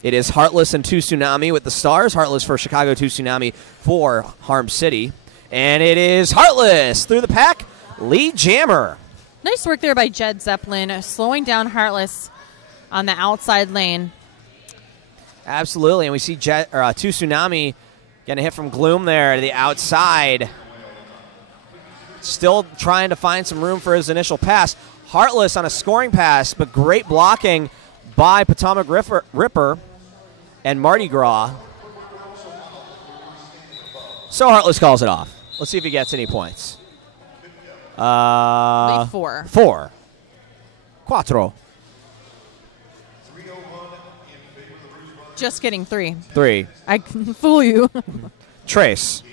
It is Heartless and 2 Tsunami with the stars. Heartless for Chicago, 2 Tsunami for Harm City. And it is Heartless through the pack. Lead jammer. Nice work there by Jed Zeppelin, slowing down Heartless on the outside lane. Absolutely, and we see 2 Tsunami getting a hit from Gloom there to the outside. Still trying to find some room for his initial pass. Heartless on a scoring pass, but great blocking by Potomac Ripper and Mardi Gras. So Heartless calls it off. Let's see if he gets any points. Lead 4. 4. Cuatro. Just kidding, 3. 3. I can fool you. Trace.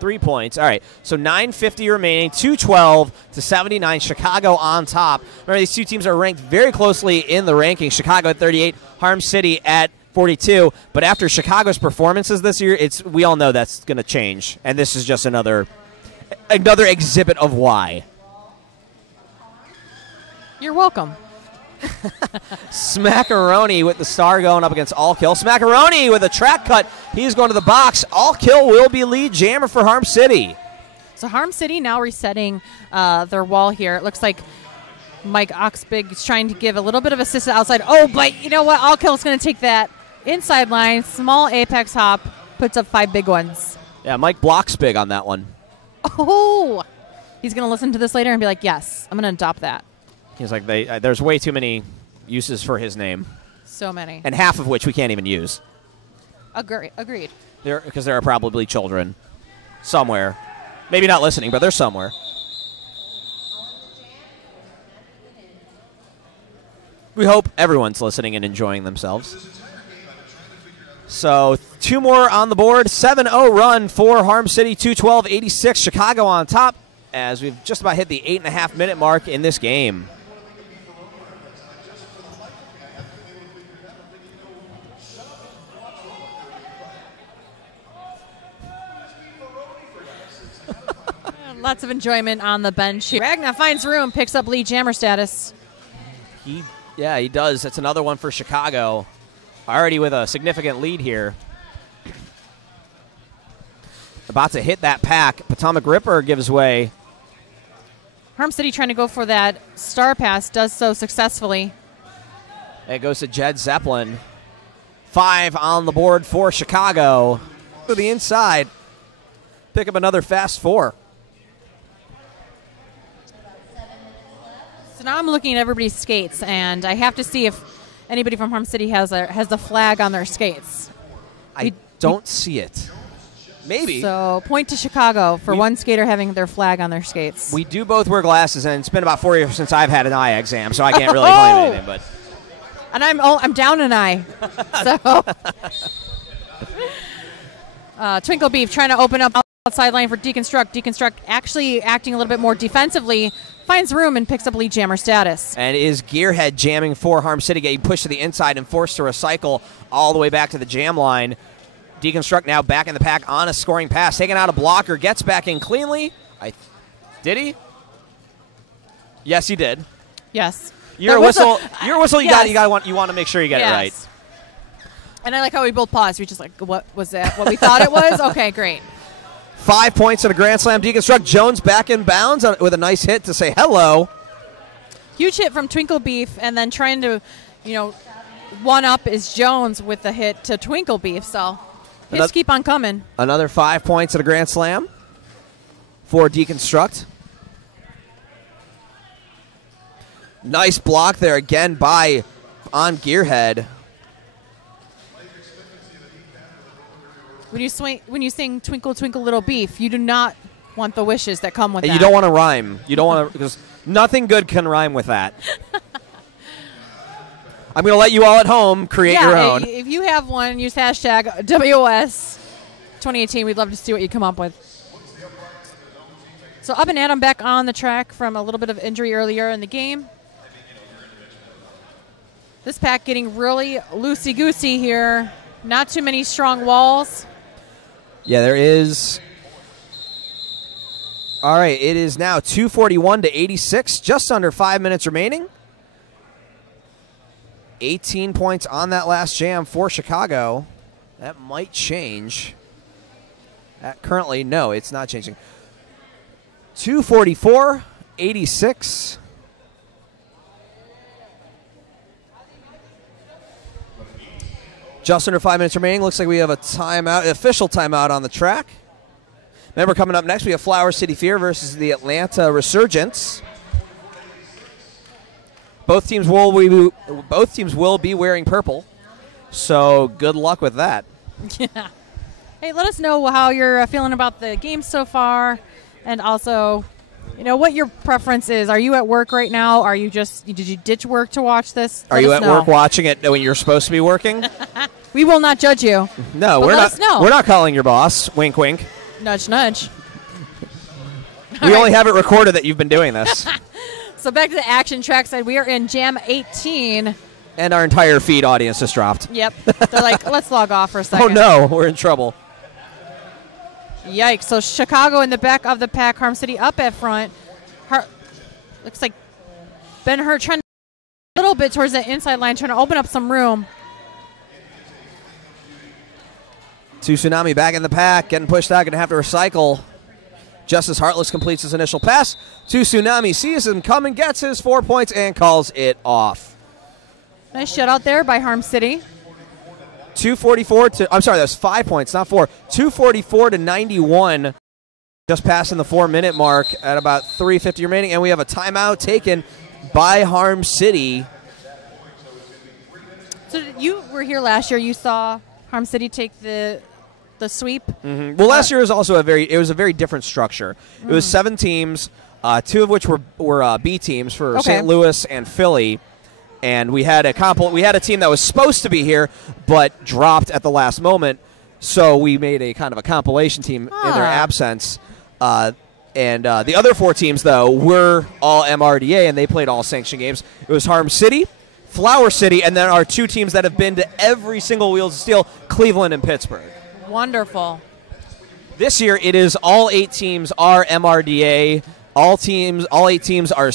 3 points. All right, so 9:50 remaining, 212-79. Chicago on top. Remember, these two teams are ranked very closely in the rankings. Chicago at 38, Harm City at 42. But after Chicago's performances this year, we all know that's going to change, and this is just another exhibit of why. You're welcome. Smackaroni with the star going up against All Kill. Smackaroni with a track cut. He's going to the box. All Kill will be lead jammer for Harm City. So Harm City now resetting their wall here. It looks like Mike Oxbig is trying to give a little bit of assist outside. Oh, but you know what? All Kill is going to take that inside line. Small apex hop. Puts up 5 big ones. Yeah, Mike blocks big on that one. Oh! He's going to listen to this later and be like, yes, I'm going to adopt that. He's like, there's way too many uses for his name. So many. And half of which we can't even use. Agreed. Because there are probably children somewhere. Maybe not listening, but they're somewhere. We hope everyone's listening and enjoying themselves. So 2 more on the board. 7-0 run for Harm City, 212-86. Chicago on top as we've just about hit the 8.5-minute mark in this game. Lots of enjoyment on the bench here. Ragnar finds room, picks up lead jammer status. He does. That's another one for Chicago. Already with a significant lead here. About to hit that pack. Potomac Ripper gives way. Harm City trying to go for that star pass, does so successfully. It goes to Jed Zeppelin. 5 on the board for Chicago. To the inside. Pick up another fast 4. So now I'm looking at everybody's skates, and I have to see if anybody from Harm City has the flag on their skates. I don't see it. Maybe. So point to Chicago for one skater having their flag on their skates. We do both wear glasses, and it's been about 4 years since I've had an eye exam, so I can't really claim anything. But and I'm down an eye. So Twinkle Beef trying to open up outside lane for Deconstruct. Deconstruct actually acting a little bit more defensively, finds room and picks up lead jammer status. And is Gearhead jamming for Harm City, getting pushed to the inside and forced to recycle all the way back to the jam line. Deconstruct now back in the pack on a scoring pass, taking out a blocker, gets back in cleanly. Did he? Yes, he did. Yes. Your whistle. Yes. You want to make sure you get it right. And I like how we both paused. We just like, what was that? What we thought it was? Okay, great. 5 points at a grand slam. Deconstruct. Jones back in bounds with a nice hit to say hello. Huge hit from Twinkle Beef, and then trying to, one up is Jones with the hit to Twinkle Beef. So hits keep on coming. Another 5 points at a grand slam for Deconstruct. Nice block there again on Gearhead. When you sing Twinkle Twinkle Little Beef, you do not want the wishes that come with that. You don't want to rhyme. You don't want to, because nothing good can rhyme with that. I'm going to let you all at home create your own. If you have one, use hashtag WOS 2018. We'd love to see what you come up with. So Up and Adam back on the track from a little bit of injury earlier in the game. This pack getting really loosey-goosey here. Not too many strong walls. Yeah, there is. All right, it is now 241 to 86, just under 5 minutes remaining. 18 points on that last jam for Chicago. That might change. Currently, no, it's not changing. 244, 86. Just under 5 minutes remaining. Looks like we have a timeout, official timeout on the track. Remember, coming up next, we have Flower City Fear versus the Atlanta Resurgence. Both teams will be wearing purple, so good luck with that. Yeah. Hey, let us know how you're feeling about the game so far, and also, what your preference is. Are you at work right now? Did you ditch work to watch this? Are you at work watching it when you're supposed to be working? We will not judge you. No, we're not. We're not calling your boss. Wink, wink. Nudge, nudge. We only have it recorded that you've been doing this. So back to the action trackside. We are in Jam 18. And our entire feed audience just dropped. Yep. They're like, let's log off for a second. Oh, no. We're in trouble. Yikes. So Chicago in the back of the pack. Harm City up at front. Looks like Ben Hurt trying a little bit towards the inside line, trying to open up some room. Two Tsunami back in the pack, getting pushed out, going to have to recycle. Justice Heartless completes his initial pass. Two Tsunami sees him coming, gets his 4 points, and calls it off. Nice shutout there by Harm City. 244 to, I'm sorry, that was 5 points, not 4. 244 to 91. Just passing the 4 minute mark at about 3:50 remaining, and we have a timeout taken by Harm City. So you were here last year. You saw Harm City take the sweep. Mm-hmm. Well, last year was also a very different structure. It was 7 teams, 2 of which were B teams for St. Louis and Philly, and we had a team that was supposed to be here but dropped at the last moment. So we made a kind of a compilation team in their absence. And the other 4 teams, though, were all MRDA, and they played all sanctioned games. It was Harm City, Flower City, and then our 2 teams that have been to every single Wheels of Steel, Cleveland and Pittsburgh. Wonderful. This year, it is all 8 teams are MRDA. All 8 teams are,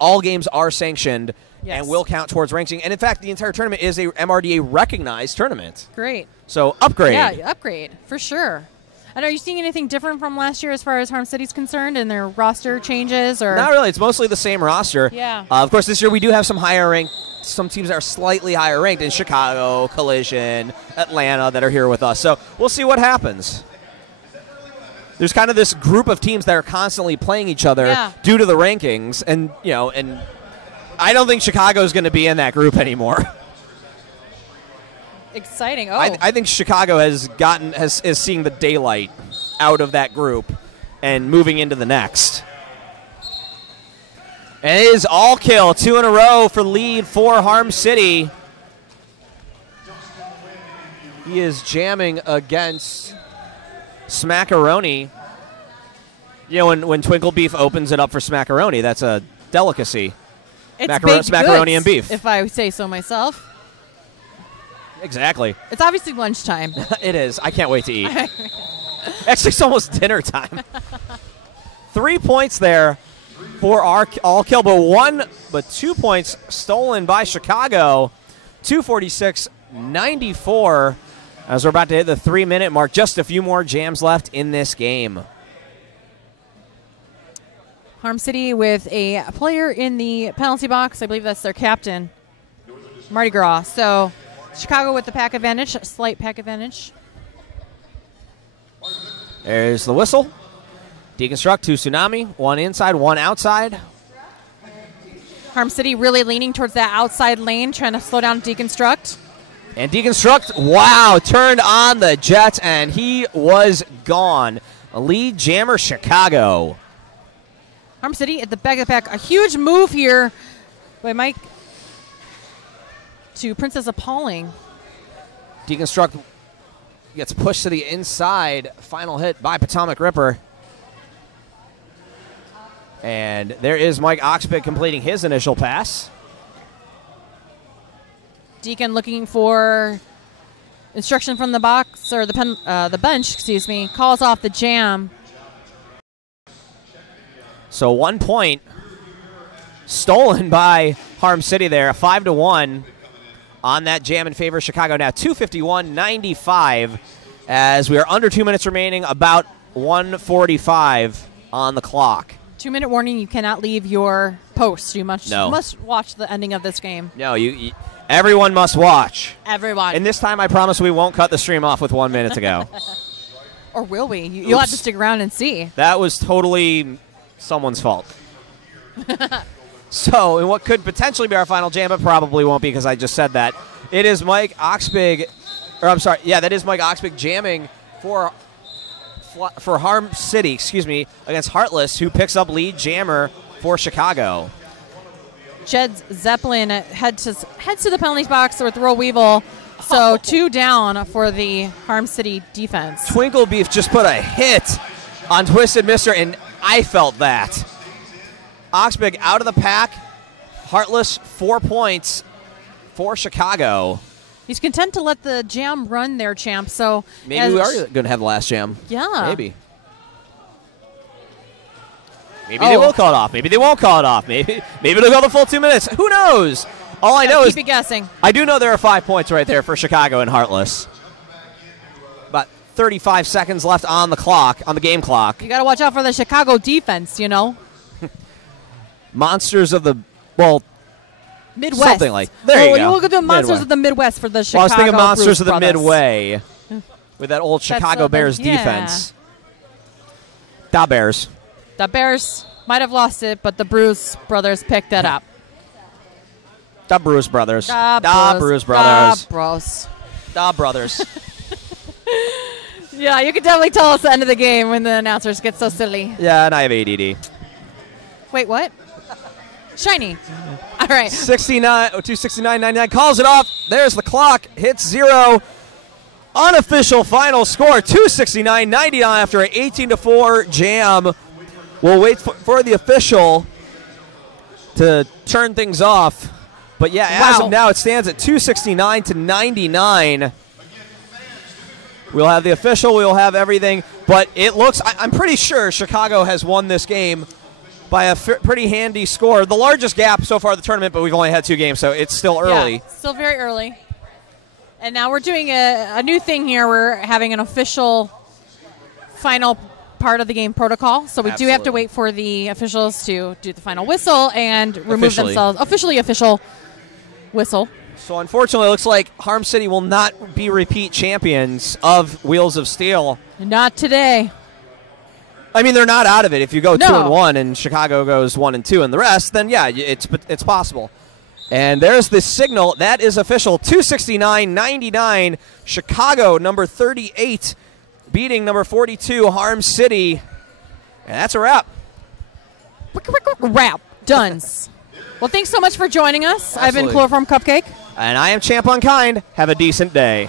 all games are sanctioned and will count towards ranking. And in fact, the entire tournament is a MRDA recognized tournament. Great. So upgrade. Yeah, upgrade for sure. And are you seeing anything different from last year as far as Harm City's concerned and their roster changes? Or not really. It's mostly the same roster. Yeah. Of course, this year we do have some higher ranked some teams that are slightly higher ranked in Chicago, Collision, Atlanta that are here with us. So we'll see what happens. There's kind of this group of teams that are constantly playing each other due to the rankings, and and I don't think Chicago's going to be in that group anymore. Exciting. Oh, I think Chicago is seeing the daylight out of that group and moving into the next. And it is all kill, 2 in a row for lead for Harm City. He is jamming against Smackaroni. When Twinkle Beef opens it up for Smackaroni, that's a delicacy. It's Smackaroni and beef. If I say so myself. Exactly. It's obviously lunchtime. It is. I can't wait to eat. Actually, it's almost dinner time. 3 points there for our all kill, but 2 points stolen by Chicago. 246-94 as we're about to hit the 3-minute mark. Just a few more jams left in this game. Harm City with a player in the penalty box. I believe that's their captain, Mardi Gras. So Chicago with the pack advantage, slight pack advantage. There's the whistle. Deconstruct, 2 Tsunami, 1 inside, 1 outside. Harm City really leaning towards that outside lane, trying to slow down Deconstruct. And Deconstruct, wow, turned on the Jets, and he was gone. A lead jammer, Chicago. Harm City at the back of the pack. A huge move here by Mike to Princess Appalling. Deconstruct gets pushed to the inside. Final hit by Potomac Ripper. And there is Mike Oxbig completing his initial pass. Deacon looking for instruction from the box, or the bench, excuse me. Calls off the jam. So 1 point stolen by Harm City there, 5-1 on that jam in favor of Chicago. Now 251-95 as we are under 2 minutes remaining, about 1:45 on the clock. 2-minute warning, you cannot leave your post. You must watch the ending of this game. No, everyone must watch. Everyone. And this time I promise we won't cut the stream off with 1 minute to go. Or will we? You'll have to stick around and see. That was totally someone's fault. So, in what could potentially be our final jam, but probably won't be because I just said that, it is Mike Oxbig, that is Mike Oxbig jamming for Harm City, against Heartless, who picks up lead jammer for Chicago. Jed Zeppelin heads to the penalty box with Roll Weevil. So 2 down for the Harm City defense. Twinkle Beef just put a hit on Twisted Mister, and I felt that. Oxbig out of the pack. Heartless, 4 points for Chicago. He's content to let the jam run there, champ. So maybe we are going to have the last jam. Yeah. Maybe they will call it off. Maybe they won't call it off. Maybe they'll go the full 2 minutes. Who knows? All I know is keep it guessing. I do know there are 5 points right there for Chicago and Heartless. About 35 seconds left on the clock, on the game clock. You got to watch out for the Chicago defense, Monsters of the, Midwest. Something like there you go. We'll go to Monsters of the Midwest for the Chicago. I was thinking Monsters Bruise of the brothers. Midway with that old Chicago Bears defense. Da Bears. The Bears might have lost it, but the Bruise brothers picked it up. Da Bruise brothers. Da Bruise brothers. Da Bros. Da brothers. Yeah, you can definitely tell it's the end of the game when the announcers get so silly. Yeah, and I have ADD. Wait, what? Shiny. All right. 269.99 calls it off. There's the clock. Hits 0. Unofficial final score, 269.99 after an 18-4 jam. We'll wait for the official to turn things off. But yeah, as of now, it stands at 269-99. We'll have the official. We'll have everything. But it looks, I'm pretty sure Chicago has won this game by a pretty handy score. The largest gap so far in the tournament, but we've only had 2 games, so it's still early. Yeah, still very early. And now we're doing a new thing here. We're having an official final part of the game protocol. So we do have to wait for the officials to do the final whistle and remove themselves. Official. Whistle. So unfortunately, it looks like Harm City will not be repeat champions of Wheels of Steel. Not today. I mean, they're not out of it. If you go No. 2-1 and Chicago goes 1-2 and the rest, then yeah, it's possible. And there's the signal. That is official. 269-99. Chicago, number 38, beating number 42, Harm City. And that's a wrap. Wrap. Duns. Well, thanks so much for joining us. Absolutely. I've been Chloroform Cupcake. And I am Champ Unkind. Have a decent day.